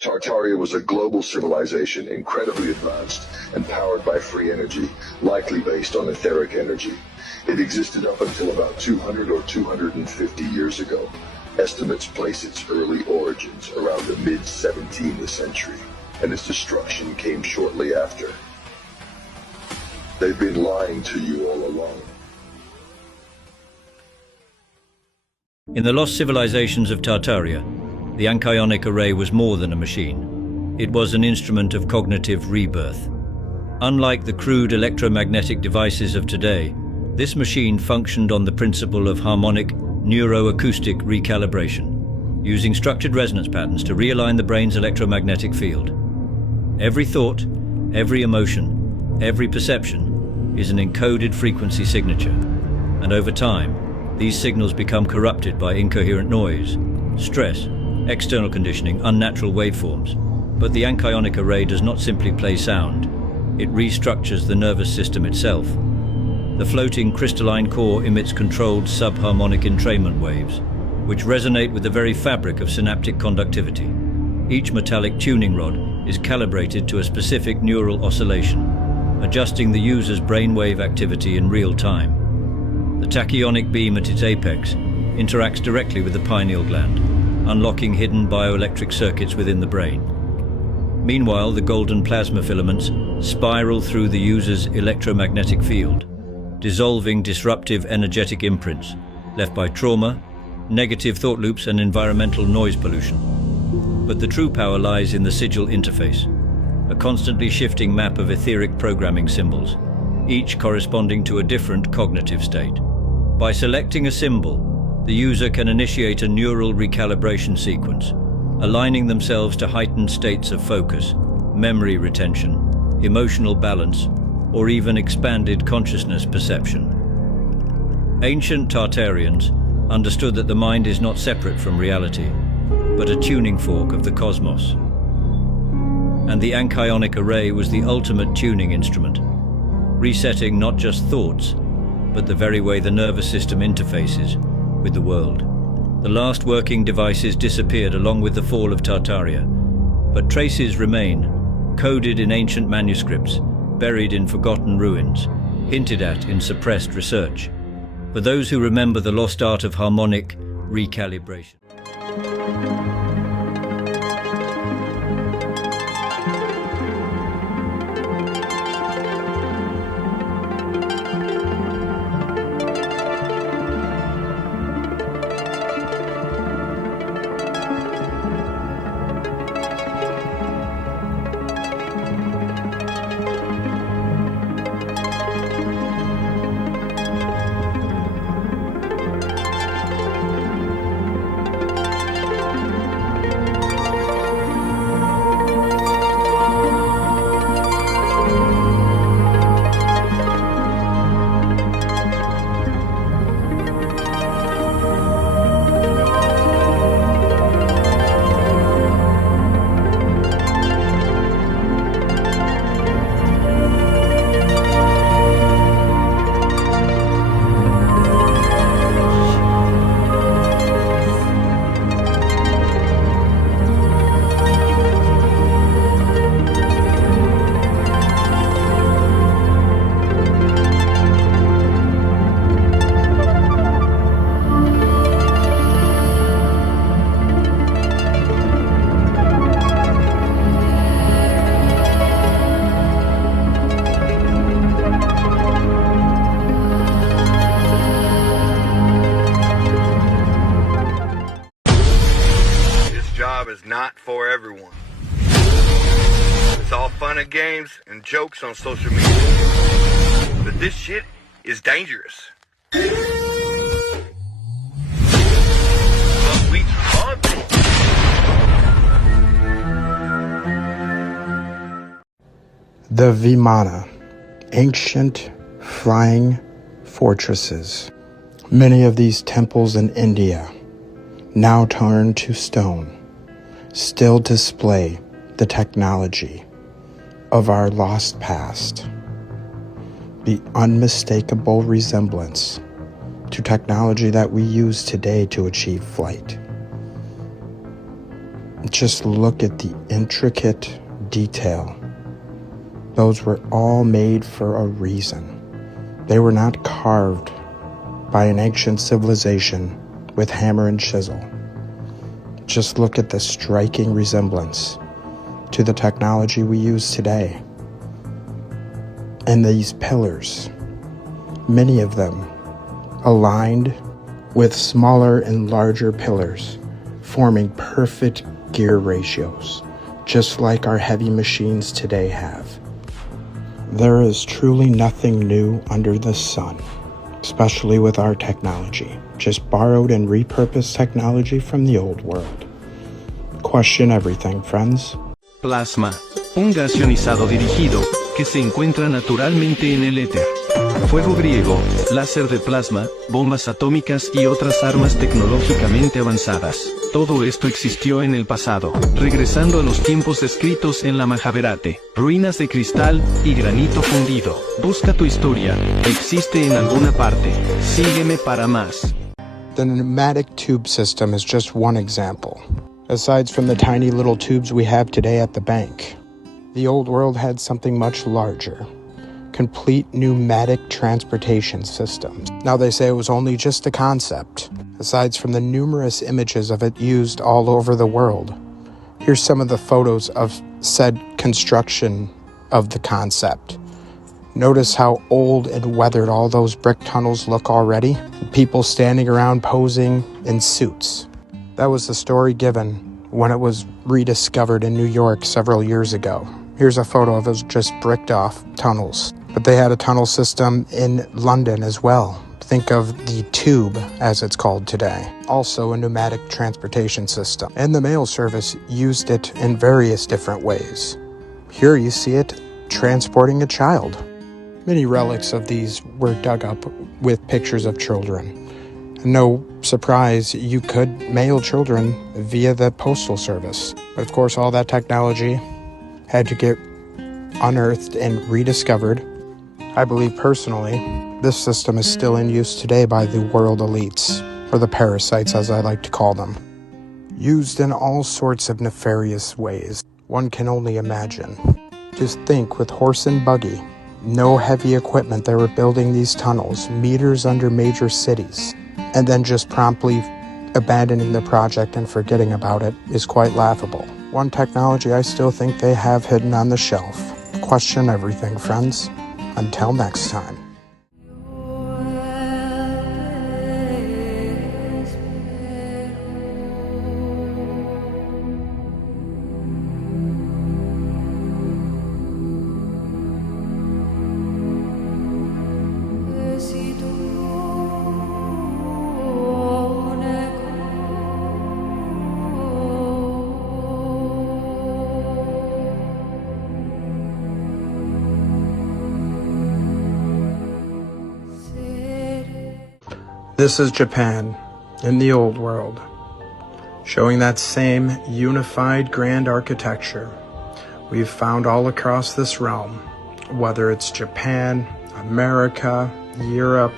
Tartaria was a global civilization, incredibly advanced and powered by free energy, likely based on etheric energy. It existed up until about 200 or 250 years ago. Estimates place its early origins around the mid-17th century, and its destruction came shortly after. They've been lying to you all along. In the lost civilizations of Tartaria, the Anchionic Array was more than a machine. It was an instrument of cognitive rebirth. Unlike the crude electromagnetic devices of today, this machine functioned on the principle of harmonic neuroacoustic recalibration, using structured resonance patterns to realign the brain's electromagnetic field. Every thought, every emotion, every perception is an encoded frequency signature, and over time, these signals become corrupted by incoherent noise, stress, external conditioning, unnatural waveforms. But the Anchionic Array does not simply play sound, it restructures the nervous system itself. The floating crystalline core emits controlled subharmonic entrainment waves, which resonate with the very fabric of synaptic conductivity. Each metallic tuning rod is calibrated to a specific neural oscillation, adjusting the user's brainwave activity in real time. The tachyonic beam at its apex interacts directly with the pineal gland, unlocking hidden bioelectric circuits within the brain. Meanwhile, the golden plasma filaments spiral through the user's electromagnetic field, dissolving disruptive energetic imprints left by trauma, negative thought loops, and environmental noise pollution. But the true power lies in the sigil interface, a constantly shifting map of etheric programming symbols, each corresponding to a different cognitive state. By selecting a symbol, the user can initiate a neural recalibration sequence, aligning themselves to heightened states of focus, memory retention, emotional balance, or even expanded consciousness perception. Ancient Tartarians understood that the mind is not separate from reality, but a tuning fork of the cosmos. And the Anchionic Array was the ultimate tuning instrument, resetting not just thoughts, but the very way the nervous system interfaces with the world. The last working devices disappeared along with the fall of Tartaria, but traces remain, coded in ancient manuscripts, buried in forgotten ruins, hinted at in suppressed research. For those who remember the lost art of harmonic recalibration. job is not for everyone. It's all fun and games and jokes on social media. But this shit is dangerous. The Vimana, ancient flying fortresses. Many of these temples in India, now turned to stone, still display the technology of our lost past, the unmistakable resemblance to technology that we use today to achieve flight. Just look at the intricate detail. Those were all made for a reason. They were not carved by an ancient civilization with hammer and chisel. Just look at the striking resemblance to the technology we use today. And these pillars, many of them aligned with smaller and larger pillars, forming perfect gear ratios, just like our heavy machines today have. There is truly nothing new under the sun, especially with our technology. Just borrowed and repurposed technology from the old world. Question everything, friends. Plasma, un gas ionizado dirigido, que se encuentra naturalmente en el éter. Fuego griego, láser de plasma, bombas atómicas y otras armas tecnológicamente avanzadas. Todo esto existió en el pasado, regresando a los tiempos descritos en la Mahabharata. Ruinas de cristal y granito fundido. Busca tu historia, existe en alguna parte. Sígueme para más. The pneumatic tube system is just one example. Aside from the tiny little tubes we have today at the bank, the old world had something much larger. Complete pneumatic transportation systems. Now they say it was only just a concept, aside from the numerous images of it used all over the world. Here's some of the photos of said construction of the concept. Notice how old and weathered all those brick tunnels look already. People standing around posing in suits. That was the story given when it was rediscovered in New York several years ago. Here's a photo of it just bricked off tunnels. But they had a tunnel system in London as well. Think of the tube, as it's called today. Also a pneumatic transportation system. And the mail service used it in various different ways. Here you see it transporting a child. Many relics of these were dug up with pictures of children. No surprise, you could mail children via the postal service. But of course, all that technology had to get unearthed and rediscovered. I believe personally, this system is still in use today by the world elites, or the parasites as I like to call them. Used in all sorts of nefarious ways, one can only imagine. Just think, with horse and buggy, no heavy equipment, they were building these tunnels, meters under major cities, and then just promptly abandoning the project and forgetting about it is quite laughable. One technology I still think they have hidden on the shelf. Question everything, friends. Until next time. This is Japan in the old world, showing that same unified grand architecture we've found all across this realm, whether it's Japan, America, Europe,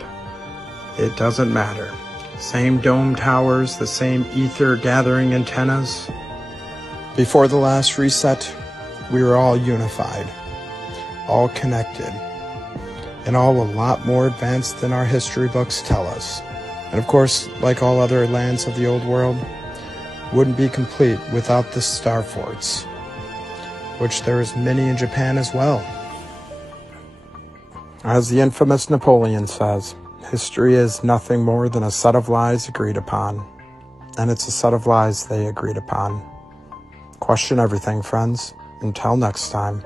it doesn't matter. Same dome towers, the same ether gathering antennas. Before the last reset, we were all unified, all connected, and all a lot more advanced than our history books tell us. And of course, like all other lands of the old world, wouldn't be complete without the star forts, which there is many in Japan as well. As the infamous Napoleon says, history is nothing more than a set of lies agreed upon, and it's a set of lies they agreed upon. Question everything, friends. Until next time.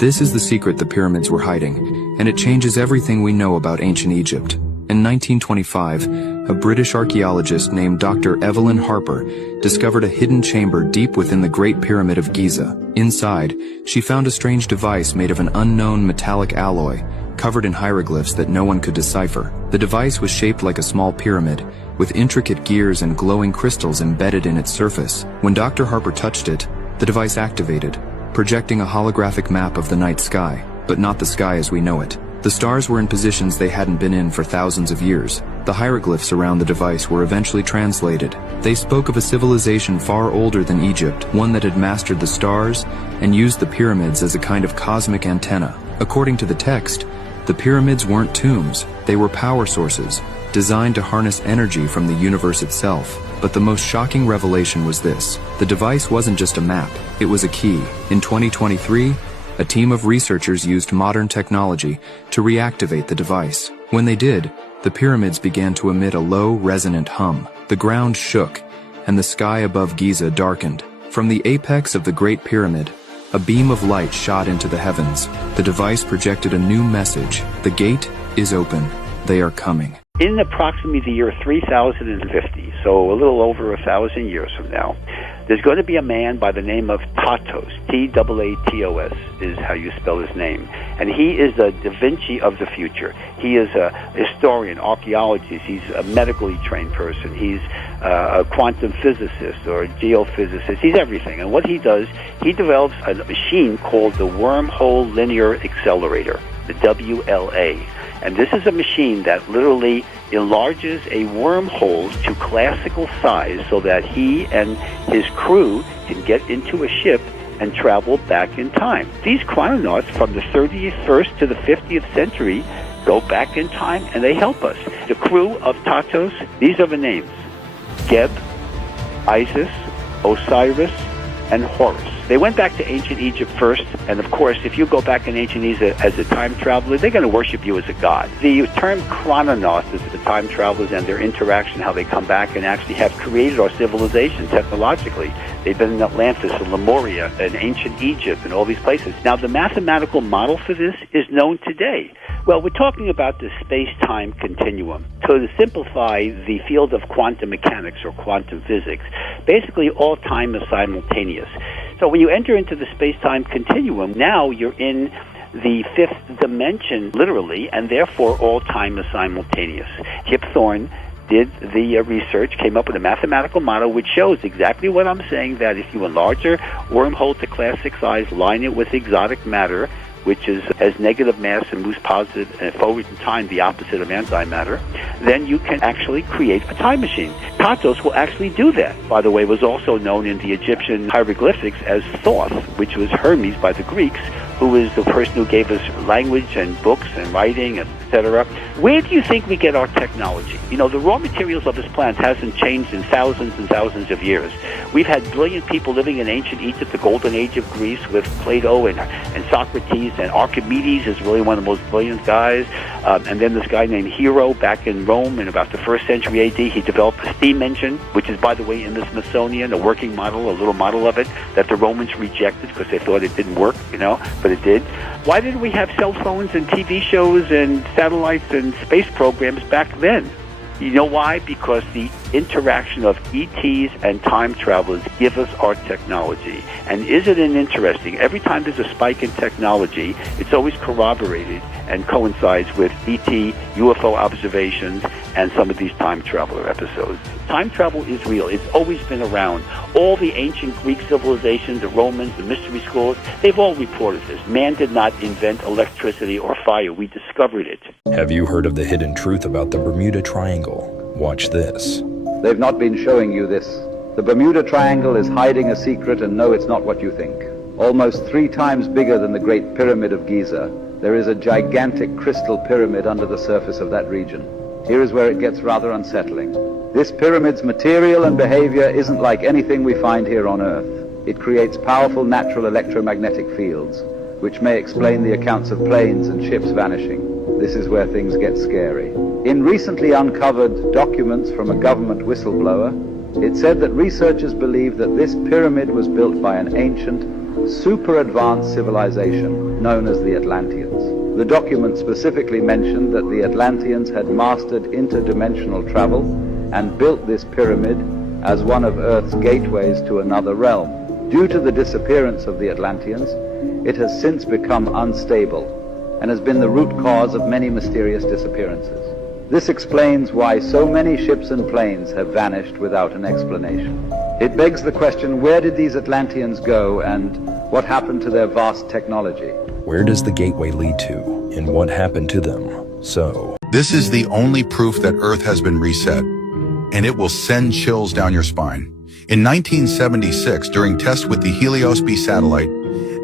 This is the secret the pyramids were hiding, and it changes everything we know about ancient Egypt. In 1925, a British archaeologist named Dr. Evelyn Harper discovered a hidden chamber deep within the Great Pyramid of Giza. Inside, she found a strange device made of an unknown metallic alloy, covered in hieroglyphs that no one could decipher. The device was shaped like a small pyramid, with intricate gears and glowing crystals embedded in its surface. When Dr. Harper touched it, the device activated, projecting a holographic map of the night sky, but not the sky as we know it. The stars were in positions they hadn't been in for thousands of years. The hieroglyphs around the device were eventually translated. They spoke of a civilization far older than Egypt, one that had mastered the stars and used the pyramids as a kind of cosmic antenna. According to the text, the pyramids weren't tombs, they were power sources, designed to harness energy from the universe itself. But the most shocking revelation was this: the device wasn't just a map, it was a key. In 2023, a team of researchers used modern technology to reactivate the device. When they did, the pyramids began to emit a low, resonant hum. The ground shook, and the sky above Giza darkened. From the apex of the Great Pyramid, a beam of light shot into the heavens. The device projected a new message. The gate is open. They are coming. In approximately the year 3050, so a little over 1,000 years from now, there's going to be a man by the name of Tatos. T-A-A-T-O-S is how you spell his name. And he is a Da Vinci of the future. He is a historian, archaeologist. He's a medically trained person. He's a quantum physicist or a geophysicist. He's everything. And what he does, he develops a machine called the Wormhole Linear Accelerator, the WLA. And this is a machine that literally enlarges a wormhole to classical size so that he and his crew can get into a ship and travel back in time. These chrononauts from the 31st to the 50th century go back in time and they help us. The crew of Tatos, these are the names: Geb, Isis, Osiris, and Horus. They went back to ancient Egypt first, and of course, if you go back in ancient Egypt as a time traveler, they're going to worship you as a god. The term chrononauts is the time travelers and their interaction, how they come back and actually have created our civilization technologically. They've been in Atlantis and Lemuria and ancient Egypt and all these places. Now, the mathematical model for this is known today. Well, we're talking about the space-time continuum. So to simplify the field of quantum mechanics or quantum physics, basically all time is simultaneous. So when you enter into the space-time continuum, now you're in the fifth dimension, literally, and therefore all time is simultaneous. Kip Thorne did the research, came up with a mathematical model which shows exactly what I'm saying, that if you enlarge your wormhole to classic size, line it with exotic matter, which has negative mass and moves positive and forward in time, the opposite of antimatter, then you can actually create a time machine. Tatos will actually do that. By the way, was also known in the Egyptian hieroglyphics as Thoth, which was Hermes by the Greeks, who is the person who gave us language and books and writing, etc. Where do you think we get our technology? You know, the raw materials of this planet hasn't changed in thousands and thousands of years. We've had brilliant people living in ancient Egypt, the golden age of Greece, with Plato and Socrates, and Archimedes is really one of the most brilliant guys. And then this guy named Hero back in Rome in about the 1st century AD, he developed a steam engine, which is, by the way, in the Smithsonian, a working model, a little model of it, that the Romans rejected because they thought it didn't work, you know, but it did. Why didn't we have cell phones and TV shows and satellites and space programs back then? You know why? Because the interaction of ETs and time travelers give us our technology. And isn't it interesting? Every time there's a spike in technology, it's always corroborated and coincides with ET, UFO observations, and some of these time traveler episodes. Time travel is real. It's always been around. All the ancient Greek civilizations, the Romans, the mystery schools, they've all reported this. Man did not invent electricity or fire. We discovered it. Have you heard of the hidden truth about the Bermuda Triangle? Watch this. They've not been showing you this. The Bermuda Triangle is hiding a secret, and no, it's not what you think. Almost 3 times bigger than the Great Pyramid of Giza, there is a gigantic crystal pyramid under the surface of that region. Here is where it gets rather unsettling. This pyramid's material and behavior isn't like anything we find here on Earth. It creates powerful natural electromagnetic fields, which may explain the accounts of planes and ships vanishing. This is where things get scary. In recently uncovered documents from a government whistleblower, it said that researchers believe that this pyramid was built by an ancient, super advanced civilization known as the Atlanteans. The document specifically mentioned that the Atlanteans had mastered interdimensional travel and built this pyramid as one of Earth's gateways to another realm. Due to the disappearance of the Atlanteans, it has since become unstable and has been the root cause of many mysterious disappearances. This explains why so many ships and planes have vanished without an explanation. It begs the question, where did these Atlanteans go and what happened to their vast technology? Where does the gateway lead to, and what happened to them? So, this is the only proof that Earth has been reset, and it will send chills down your spine. In 1976, during tests with the Helios B satellite,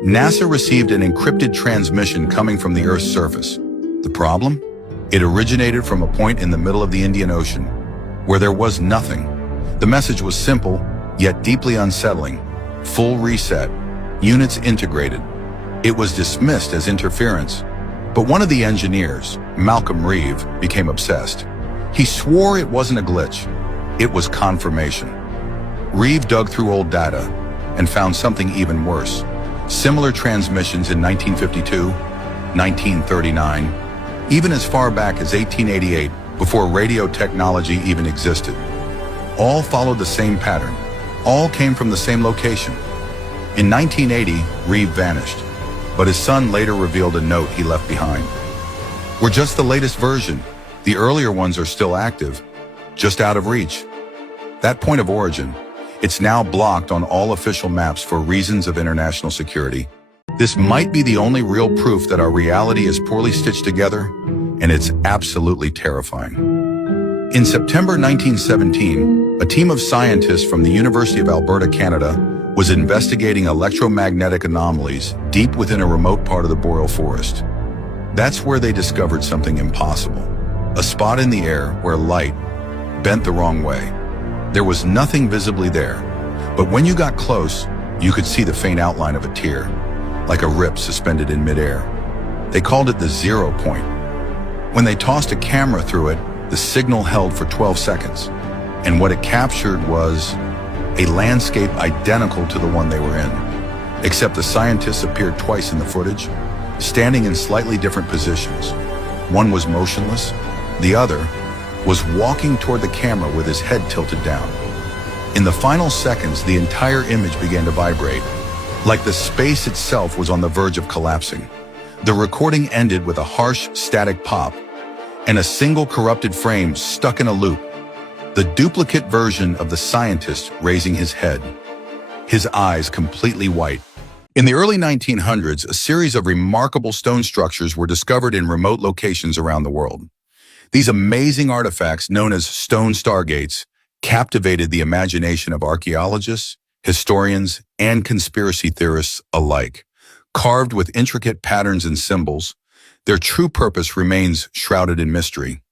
NASA received an encrypted transmission coming from the Earth's surface. The problem? It originated from a point in the middle of the Indian Ocean, where there was nothing. The message was simple, yet deeply unsettling. Full reset. Units integrated. It was dismissed as interference. But one of the engineers, Malcolm Reeve, became obsessed. He swore it wasn't a glitch. It was confirmation. Reeve dug through old data and found something even worse. Similar transmissions in 1952, 1939, even as far back as 1888, before radio technology even existed. All followed the same pattern. All came from the same location. In 1980, Reeve vanished, but his son later revealed a note he left behind. We're just the latest version. The earlier ones are still active, just out of reach. That point of origin, it's now blocked on all official maps for reasons of international security. This might be the only real proof that our reality is poorly stitched together, and it's absolutely terrifying. In September 1917, a team of scientists from the University of Alberta, Canada, was investigating electromagnetic anomalies deep within a remote part of the boreal forest. That's where they discovered something impossible, a spot in the air where light bent the wrong way. There was nothing visibly there, but when you got close, you could see the faint outline of a tear, like a rip suspended in midair. They called it the 0 point. When they tossed a camera through it, the signal held for 12 seconds, and what it captured was a landscape identical to the one they were in, except the scientists appeared twice in the footage, standing in slightly different positions. One was motionless, the other was walking toward the camera with his head tilted down. In the final seconds, the entire image began to vibrate, like the space itself was on the verge of collapsing. The recording ended with a harsh, static pop, and a single corrupted frame stuck in a loop, the duplicate version of the scientist raising his head, his eyes completely white. In the early 1900s, a series of remarkable stone structures were discovered in remote locations around the world. These amazing artifacts, known as stone stargates, captivated the imagination of archaeologists, historians, and conspiracy theorists alike. Carved with intricate patterns and symbols, their true purpose remains shrouded in mystery.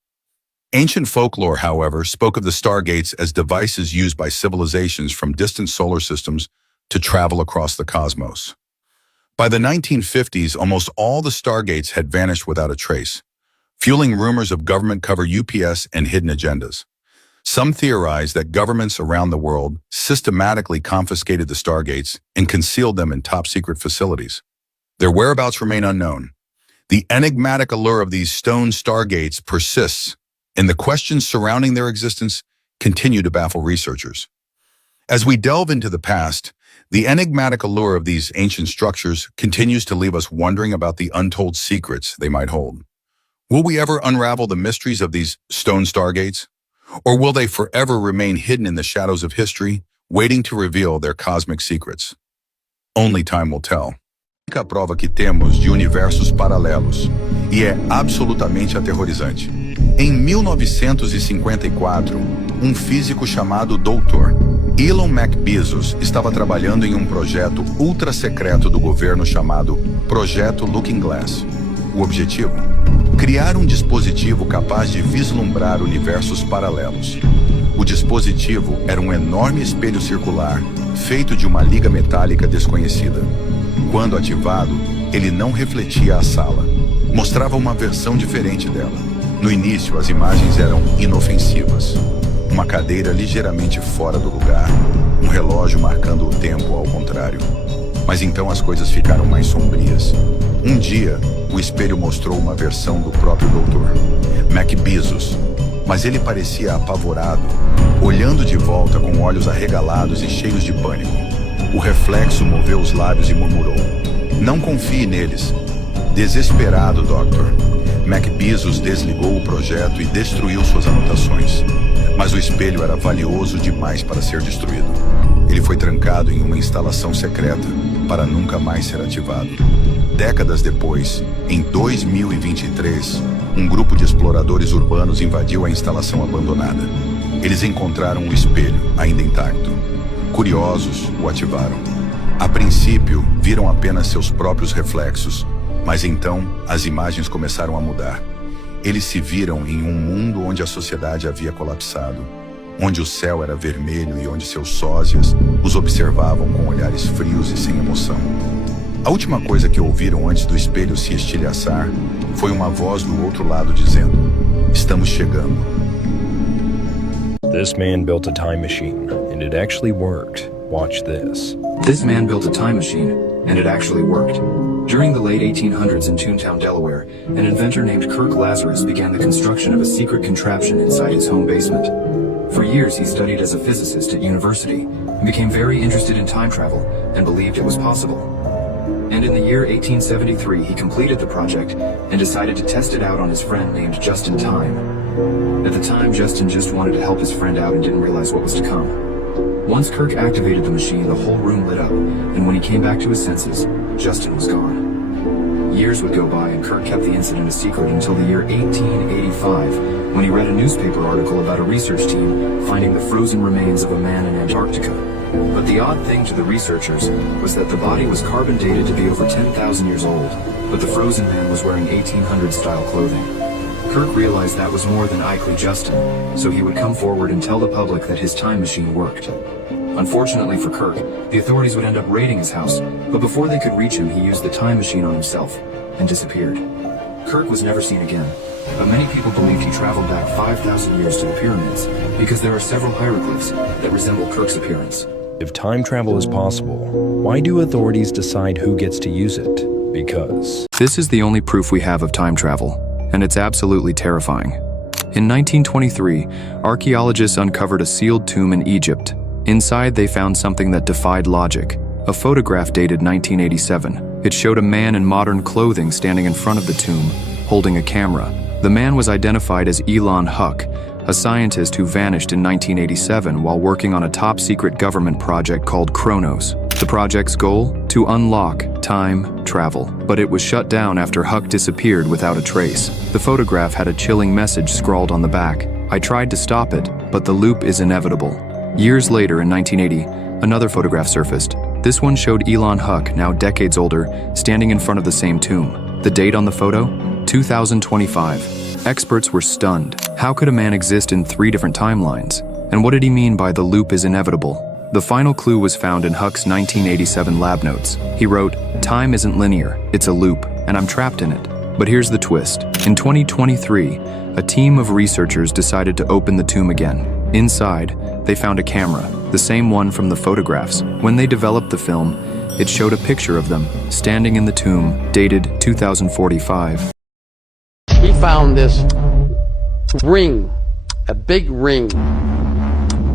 Ancient folklore, however, spoke of the stargates as devices used by civilizations from distant solar systems to travel across the cosmos. By the 1950s, almost all the stargates had vanished without a trace, fueling rumors of government-cover UPS and hidden agendas. Some theorize that governments around the world systematically confiscated the stargates and concealed them in top-secret facilities. Their whereabouts remain unknown. The enigmatic allure of these stone stargates persists, and the questions surrounding their existence continue to baffle researchers. As we delve into the past, the enigmatic allure of these ancient structures continues to leave us wondering about the untold secrets they might hold. Will we ever unravel the mysteries of these stone stargates? Or will they forever remain hidden in the shadows of history, waiting to reveal their cosmic secrets? Only time will tell. A única prova que temos de universos paralelos, e é absolutamente aterrorizante. Em 1954, um físico chamado Dr. Elon McBezos estava trabalhando em um projeto ultra secreto do governo chamado Projeto Looking Glass. O objetivo? Criar um dispositivo capaz de vislumbrar universos paralelos. O dispositivo era um enorme espelho circular, feito de uma liga metálica desconhecida. Quando ativado, ele não refletia a sala. Mostrava uma versão diferente dela. No início, as imagens eram inofensivas. Uma cadeira ligeiramente fora do lugar, um relógio marcando o tempo ao contrário. Mas então as coisas ficaram mais sombrias. Um dia, o espelho mostrou uma versão do próprio Dr. McBezos, mas ele parecia apavorado, olhando de volta com olhos arregalados e cheios de pânico. O reflexo moveu os lábios e murmurou: "Não confie neles." Desesperado, Dr. McBezos desligou o projeto e destruiu suas anotações. Mas o espelho era valioso demais para ser destruído. Ele foi trancado em uma instalação secreta para nunca mais ser ativado. Décadas depois, em 2023, um grupo de exploradores urbanos invadiu a instalação abandonada. Eles encontraram o espelho, ainda intacto. Curiosos, o ativaram. A princípio, viram apenas seus próprios reflexos, mas então as imagens começaram a mudar. Eles se viram em um mundo onde a sociedade havia colapsado, onde o céu era vermelho e onde seus sósias os observavam com olhares frios e sem emoção. A última coisa que ouviram antes do espelho se estilhaçar foi uma voz do outro lado dizendo: "Estamos chegando." This man built a time machine, and it actually worked. Watch this. This man built a time machine, and it actually worked. During the late 1800s in Toontown, Delaware, an inventor named Kirk Lazarus began the construction of a secret contraption inside his home basement. For years, he studied as a physicist at university and became very interested in time travel and believed it was possible. And in the year 1873, he completed the project and decided to test it out on his friend named Justin Time. At the time, Justin just wanted to help his friend out and didn't realize what was to come. Once Kirk activated the machine, the whole room lit up, and when he came back to his senses, Justin was gone. Years would go by, and Kirk kept the incident a secret until the year 1885, when he read a newspaper article about a research team finding the frozen remains of a man in Antarctica. But the odd thing to the researchers was that the body was carbon dated to be over 10,000 years old, but the frozen man was wearing 1800s-style clothing. Kirk realized that was more than likely Justin, so he would come forward and tell the public that his time machine worked. Unfortunately for Kirk, the authorities would end up raiding his house, but before they could reach him, he used the time machine on himself and disappeared. Kirk was never seen again, but many people believed he traveled back 5,000 years to the pyramids because there are several hieroglyphs that resemble Kirk's appearance. If time travel is possible, why do authorities decide who gets to use it? Because this is the only proof we have of time travel, and it's absolutely terrifying. In 1923, archaeologists uncovered a sealed tomb in Egypt. Inside, they found something that defied logic. A photograph dated 1987. It showed a man in modern clothing standing in front of the tomb, holding a camera. The man was identified as Elon Huck, a scientist who vanished in 1987 while working on a top-secret government project called Kronos. The project's goal? To unlock time travel. But it was shut down after Huck disappeared without a trace. The photograph had a chilling message scrawled on the back. I tried to stop it, but the loop is inevitable. Years later, in 1980, another photograph surfaced. This one showed Elon Huck, now decades older, standing in front of the same tomb. The date on the photo? 2025. Experts were stunned. How could a man exist in 3 different timelines? And what did he mean by the loop is inevitable? The final clue was found in Huck's 1987 lab notes. He wrote, "Time isn't linear, it's a loop, and I'm trapped in it." But here's the twist. In 2023, a team of researchers decided to open the tomb again. Inside, they found a camera, the same one from the photographs. When they developed the film, it showed a picture of them standing in the tomb, dated 2045. He found this ring, a big ring,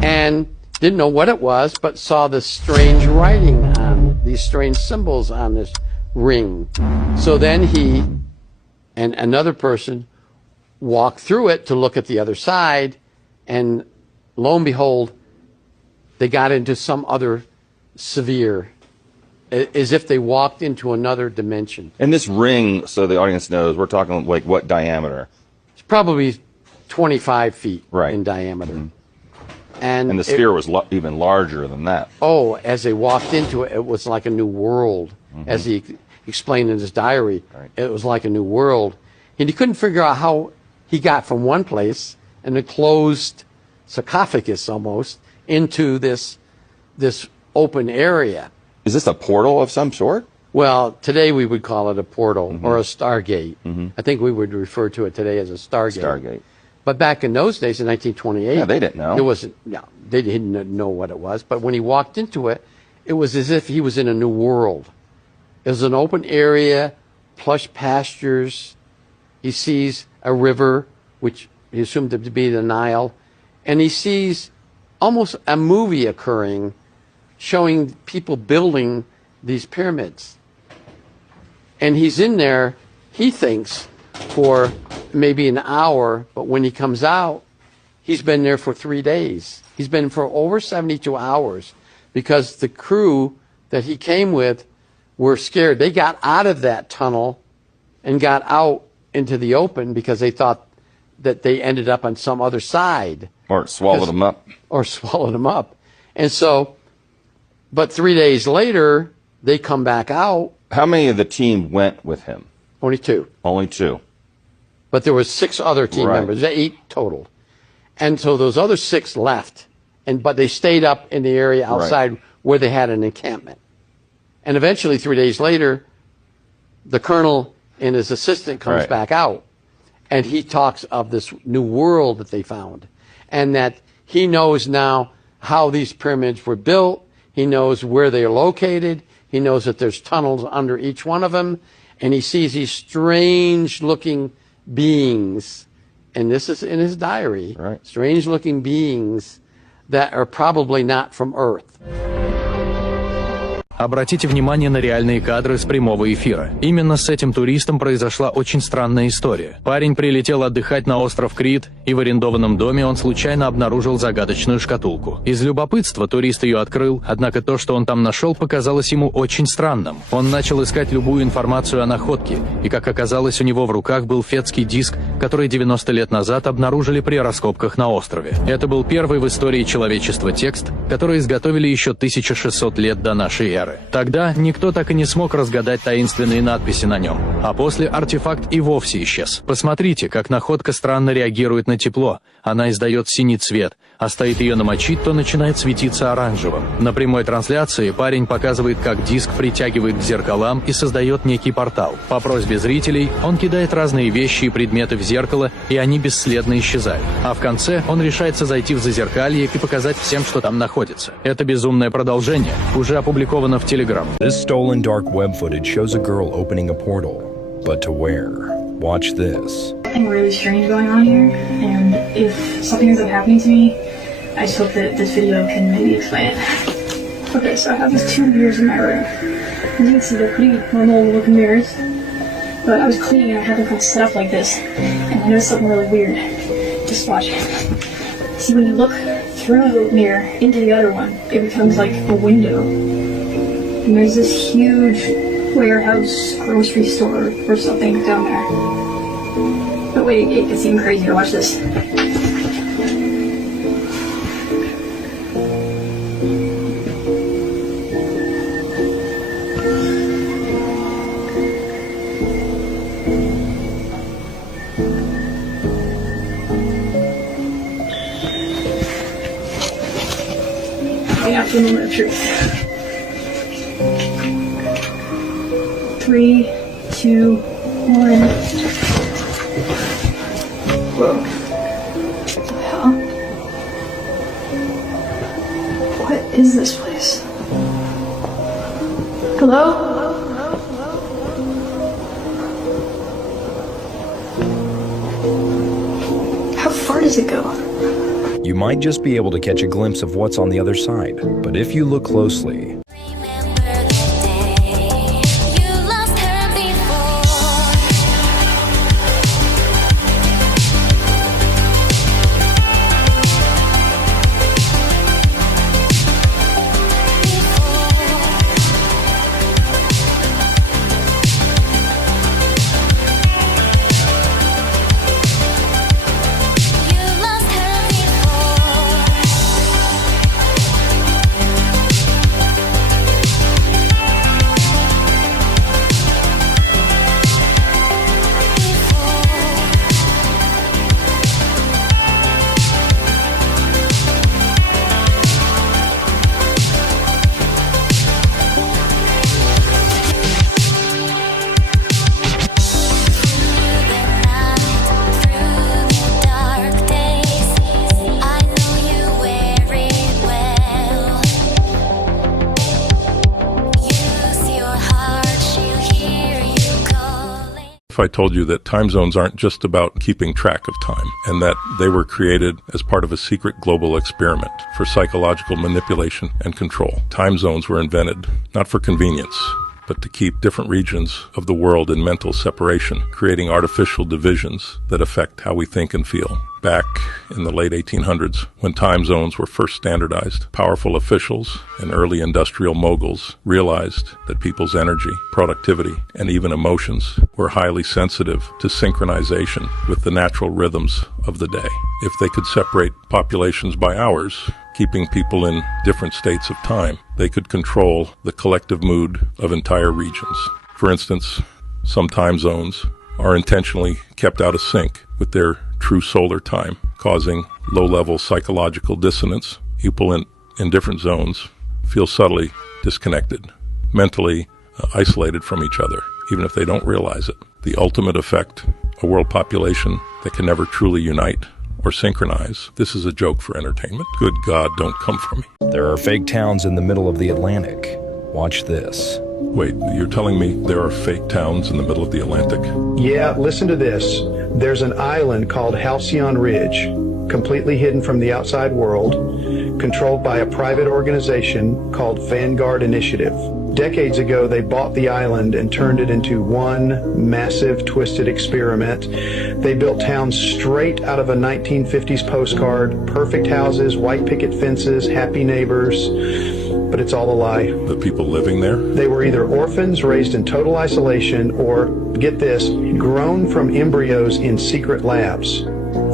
and didn't know what it was, but saw this strange writing on these strange symbols on this ring. So then he and another person walked through it to look at the other side, and lo and behold, they got into some other sphere, as if they walked into another dimension. And this ring, so the audience knows, we're talking like what diameter? It's probably 25 feet in diameter. Mm-hmm. And the sphere was even larger than that. Oh, as they walked into it, it was like a new world. Mm-hmm. As he explained in his diary, it was like a new world. And he couldn't figure out how he got from one place, an enclosed sarcophagus almost, into this open area. Is this a portal of some sort? Well, today we would call it a portal or a stargate. I think we would refer to it today as a stargate. Stargate. But back in those days, in 1928, yeah, they didn't know. It wasn't. No, they didn't know what it was. But when he walked into it, it was as if he was in a new world. It was an open area, plush pastures. He sees a river, which he assumed to be the Nile, and he sees almost a movie occurring, showing people building these pyramids. And he's in there, he thinks, for maybe an hour, but when he comes out, he's been there for 3 days. He's been for over 72 hours because the crew that he came with were scared. They got out of that tunnel and got out into the open because they thought that they ended up on some other side. Or swallowed them up. Or swallowed them up. And so, but 3 days later, they come back out. How many of the team went with him? Only 2. Only 2. But there were 6 other team members, 8 total. And so those other 6 left, but they stayed up in the area outside where they had an encampment. And eventually, 3 days later, the colonel and his assistant comes back out, and he talks of this new world that they found, and that he knows now how these pyramids were built. He knows where they're located. He knows that there's tunnels under each one of them, and he sees these strange-looking beings, and this is in his diary, strange-looking beings that are probably not from Earth. Обратите внимание на реальные кадры с прямого эфира. Именно с этим туристом произошла очень странная история. Парень прилетел отдыхать на остров Крит, и в арендованном доме он случайно обнаружил загадочную шкатулку. Из любопытства турист ее открыл, однако то, что он там нашел, показалось ему очень странным. Он начал искать любую информацию о находке, и, как оказалось, у него в руках был фетский диск, который 90 лет назад обнаружили при раскопках на острове. Это был первый в истории человечества текст, который изготовили еще 1600 лет до нашей эры. Тогда никто так и не смог разгадать таинственные надписи на нем, а после артефакт и вовсе исчез. Посмотрите, как находка странно реагирует на тепло. Она издает синий цвет, а стоит ее намочить, то начинает светиться оранжевым. На прямой трансляции парень показывает, как диск притягивает к зеркалам и создает некий портал. По просьбе зрителей он кидает разные вещи и предметы в зеркало, и они бесследно исчезают. А в конце он решается зайти в зазеркалье и показать всем, что там находится. Это безумное продолжение уже опубликовано в Telegram. This stolen dark web footage shows a girl opening a portal. But to where? Watch this. Something really strange going on here, and if something ends up happening to me, I just hope that this video can maybe explain it. Okay, so I have these two mirrors in my room. As you can see, they're pretty normal looking mirrors, but I was cleaning and I had them kind of set up like this, and I noticed something really weird. Just watch. See, when you look through the mirror into the other one, it becomes like a window. And there's this huge warehouse, grocery store, or something down there. But wait, it gets even crazier. Watch this. The actual moment of truth. 3, 2, 1. Whoa. What the hell? What is this place? Hello? How far does it go? You might just be able to catch a glimpse of what's on the other side, but if you look closely, If I told you that time zones aren't just about keeping track of time, and that they were created as part of a secret global experiment for psychological manipulation and control. Time zones were invented not for convenience, but to keep different regions of the world in mental separation, creating artificial divisions that affect how we think and feel. Back in the late 1800s, when time zones were first standardized, powerful officials and early industrial moguls realized that people's energy, productivity, and even emotions were highly sensitive to synchronization with the natural rhythms of the day. If they could separate populations by hours, keeping people in different states of time, they could control the collective mood of entire regions. For instance, some time zones are intentionally kept out of sync with their true solar time, causing low-level psychological dissonance. People in different zones feel subtly disconnected mentally isolated from each other, even if they don't realize it. The ultimate effect, a world population that can never truly unite or synchronize. This is a joke for entertainment. Good God, don't come for me. There are fake towns in the middle of the Atlantic. Watch this. Wait, you're telling me there are fake towns in the middle of the Atlantic? Yeah, listen to this. There's an island called Halcyon Ridge, completely hidden from the outside world, controlled by a private organization called Vanguard Initiative. Decades ago, they bought the island and turned it into one massive, twisted experiment. They built towns straight out of a 1950s postcard, perfect houses, white picket fences, happy neighbors. But it's all a lie. The people living there? They were either orphans raised in total isolation or, get this, grown from embryos in secret labs.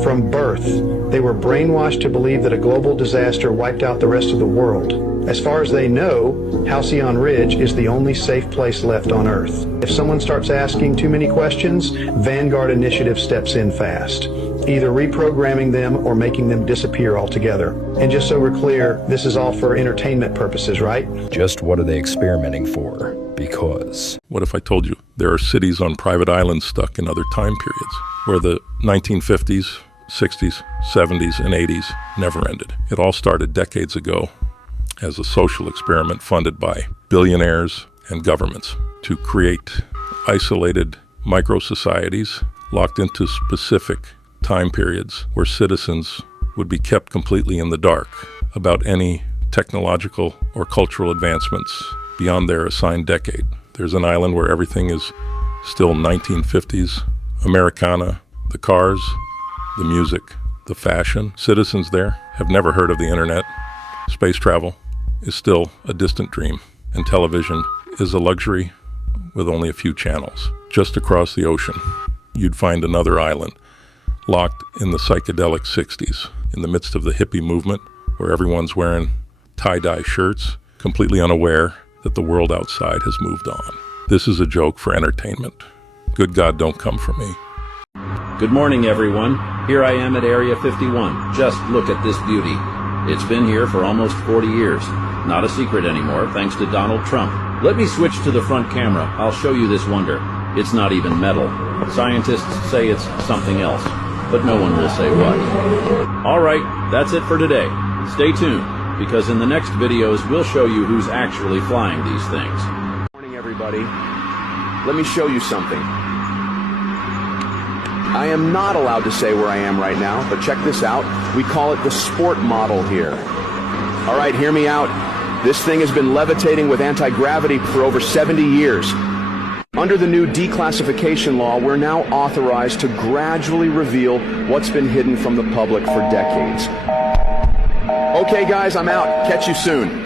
From birth, they were brainwashed to believe that a global disaster wiped out the rest of the world. As far as they know, Halcyon Ridge is the only safe place left on Earth. If someone starts asking too many questions, Vanguard Initiative steps in fast, either reprogramming them or making them disappear altogether. And just so we're clear, this is all for entertainment purposes, right? Just what are they experimenting for? Because... What if I told you there are cities on private islands stuck in other time periods, where the 1950s, 60s, 70s, and 80s never ended? It all started decades ago as a social experiment funded by billionaires and governments to create isolated micro-societies locked into specific time periods where citizens would be kept completely in the dark about any technological or cultural advancements beyond their assigned decade. There's an island where everything is still 1950s, Americana, the cars, the music, the fashion. Citizens there have never heard of the internet. Space travel is still a distant dream, and television is a luxury with only a few channels. Just across the ocean, you'd find another island locked in the psychedelic 60s, in the midst of the hippie movement, where everyone's wearing tie-dye shirts, completely unaware that the world outside has moved on. This is a joke for entertainment. Good God, don't come for me. Good morning, everyone. Here I am at Area 51. Just look at this beauty. It's been here for almost 40 years. Not a secret anymore, thanks to Donald Trump. Let me switch to the front camera. I'll show you this wonder. It's not even metal. Scientists say it's something else, but no one will say what. All right, that's it for today. Stay tuned, because in the next videos, we'll show you who's actually flying these things. Good morning, everybody. Let me show you something. I am not allowed to say where I am right now, but check this out. We call it the sport model here. All right, hear me out. This thing has been levitating with anti-gravity for over 70 years. Under the new declassification law, we're now authorized to gradually reveal what's been hidden from the public for decades. Okay, guys, I'm out. Catch you soon.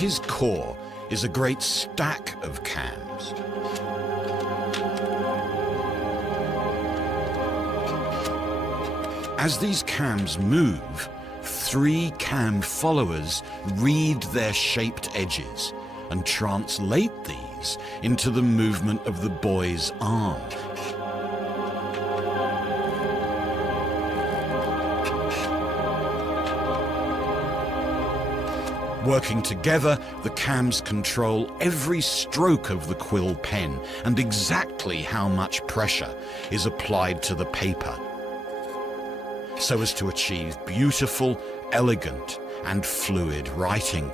his core is a great stack of cams. As these cams move, 3 cam followers read their shaped edges and translate these into the movement of the boy's arm. Working together, the cams control every stroke of the quill pen and exactly how much pressure is applied to the paper, so as to achieve beautiful, elegant, and fluid writing.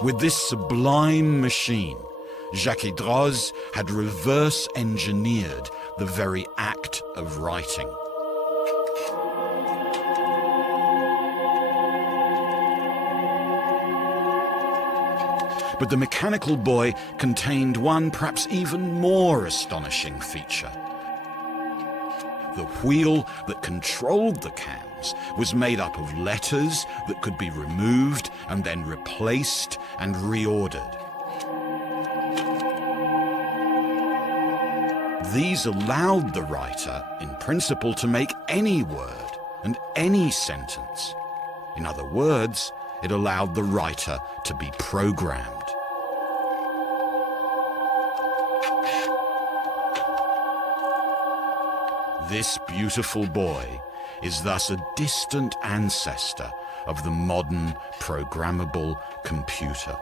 With this sublime machine, Jacques Droz had reverse engineered the very act of writing. But the mechanical boy contained one perhaps even more astonishing feature. The wheel that controlled the cams was made up of letters that could be removed and then replaced and reordered. These allowed the writer, in principle, to make any word and any sentence. In other words, it allowed the writer to be programmed. This beautiful boy is thus a distant ancestor of the modern programmable computer.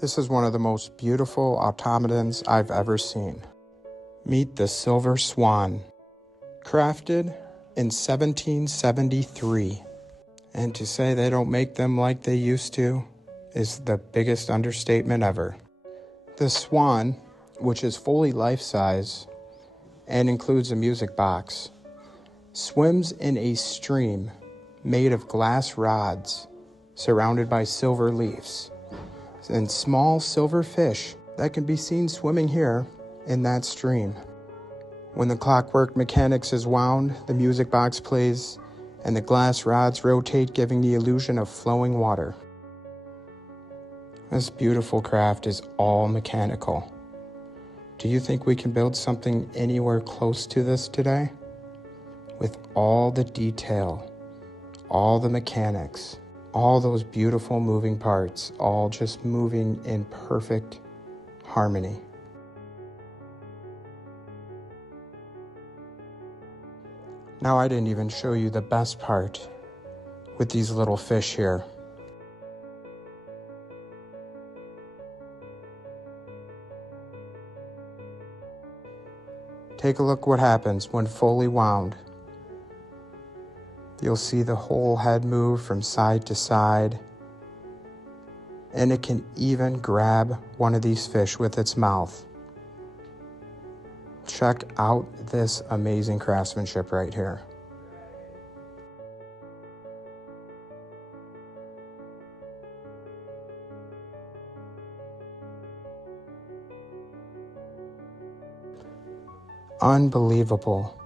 This is one of the most beautiful automatons I've ever seen. Meet the Silver Swan, crafted in 1773. And to say they don't make them like they used to is the biggest understatement ever. The Swan, which is fully life-size and includes a music box, swims in a stream made of glass rods surrounded by silver leaves and small silver fish that can be seen swimming here in that stream. When the clockwork mechanics is wound, the music box plays and the glass rods rotate, giving the illusion of flowing water. This beautiful craft is all mechanical. Do you think we can build something anywhere close to this today? With all the detail, all the mechanics, all those beautiful moving parts, all just moving in perfect harmony. Now, I didn't even show you the best part with these little fish here. Take a look what happens when fully wound. You'll see the whole head move from side to side, and it can even grab one of these fish with its mouth. Check out this amazing craftsmanship right here. Unbelievable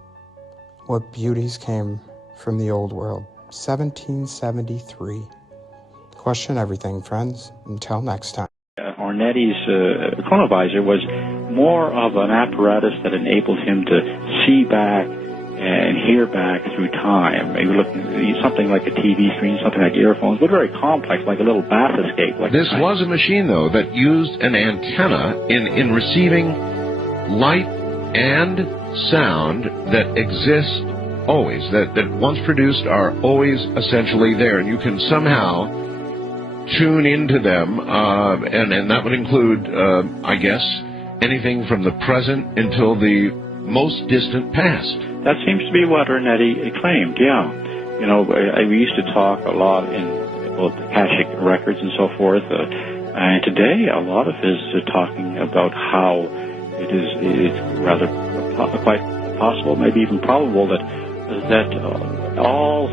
what beauties came from the old world. 1773. Question everything, friends. Until next time. Ornetti's chronovisor was more of an apparatus that enabled him to see back and hear back through time. He was looking something like a TV screen, something like earphones, but very complex, like a little bath escape. This was a machine, though, that used an antenna in receiving light and sound that exist always, that once produced are always essentially there, and you can somehow tune into them, and that would include, I guess, anything from the present until the most distant past. That seems to be what Ornetti claimed, yeah. You know, we used to talk a lot in both Akashic records and so forth, and today a lot of his talking about how it's rather quite possible, maybe even probable, that that all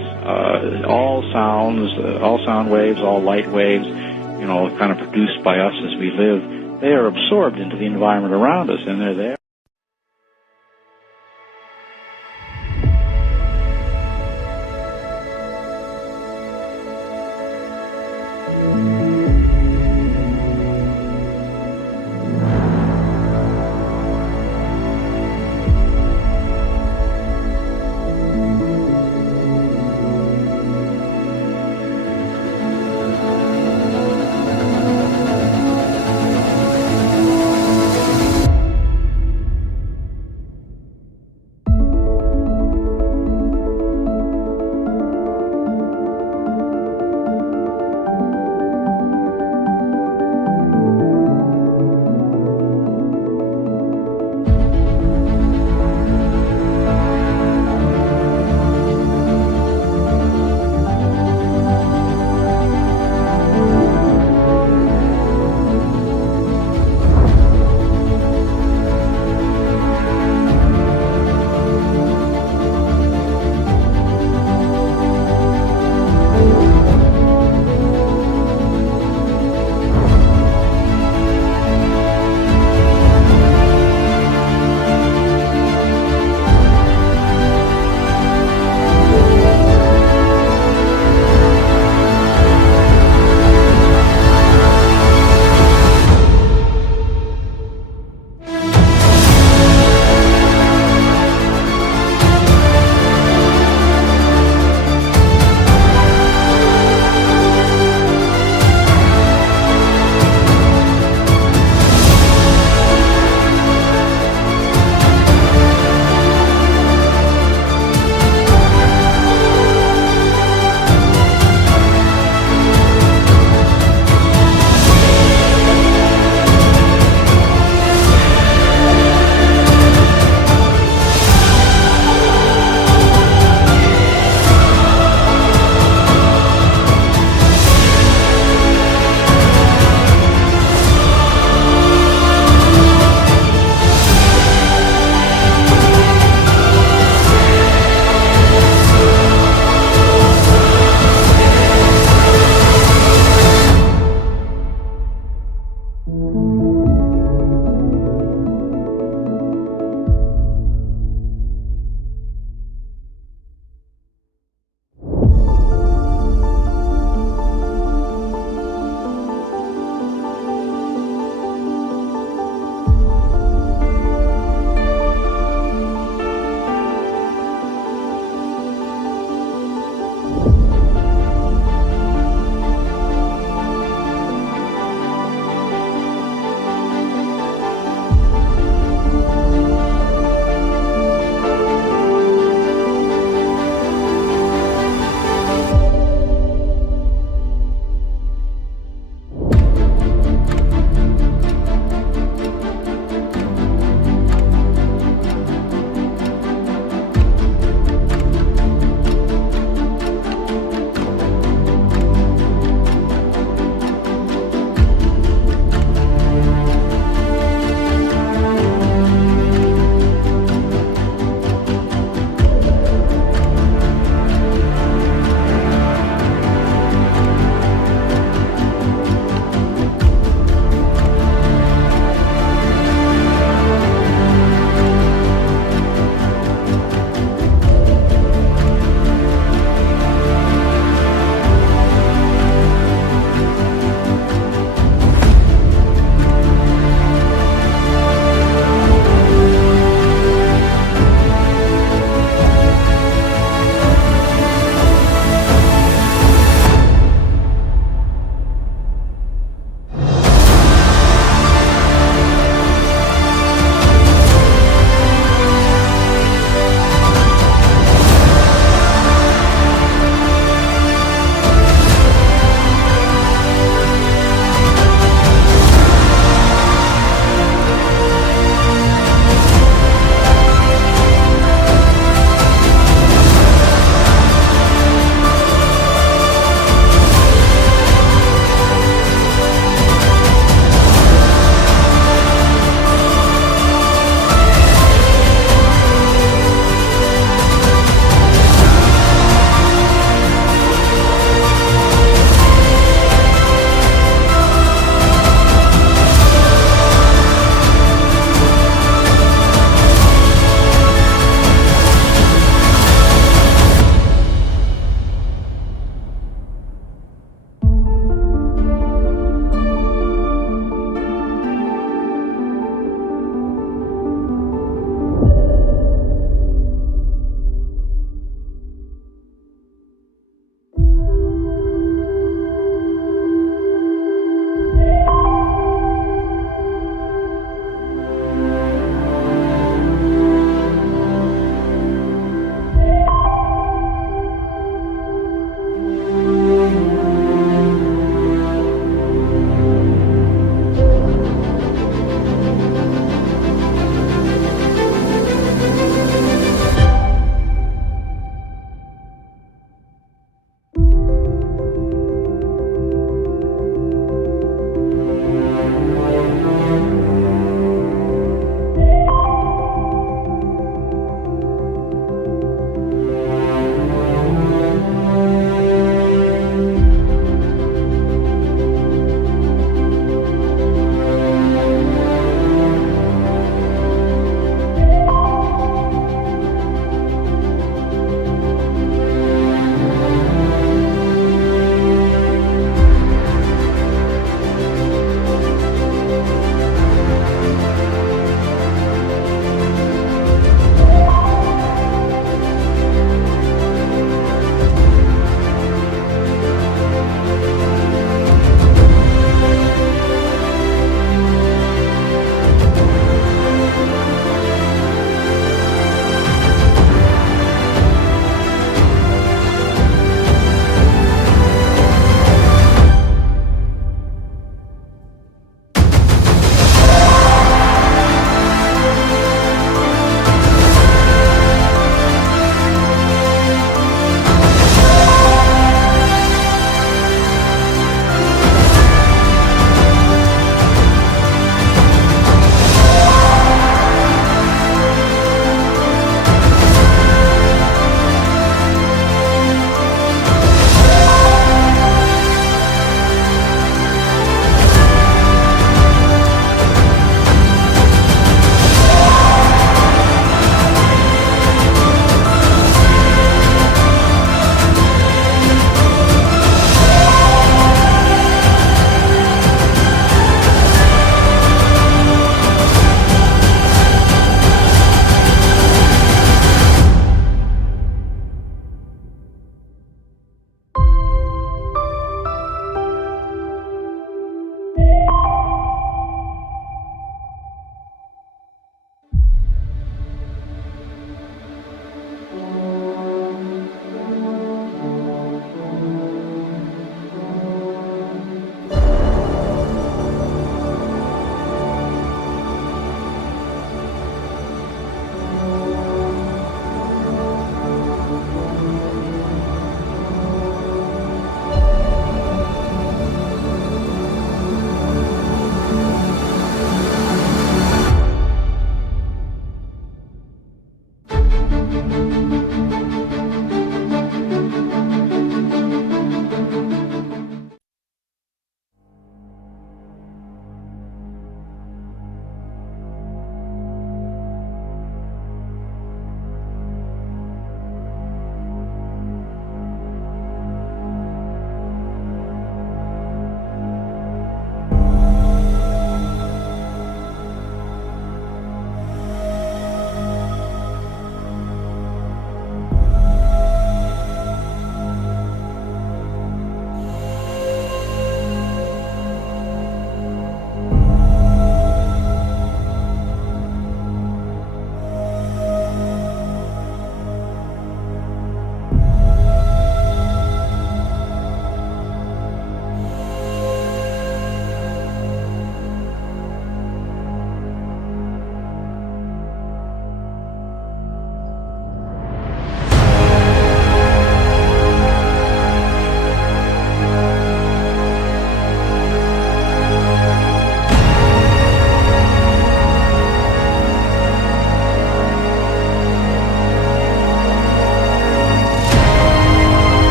sound waves, all light waves, kind of produced by us as we live, they are absorbed into the environment around us, and they're there.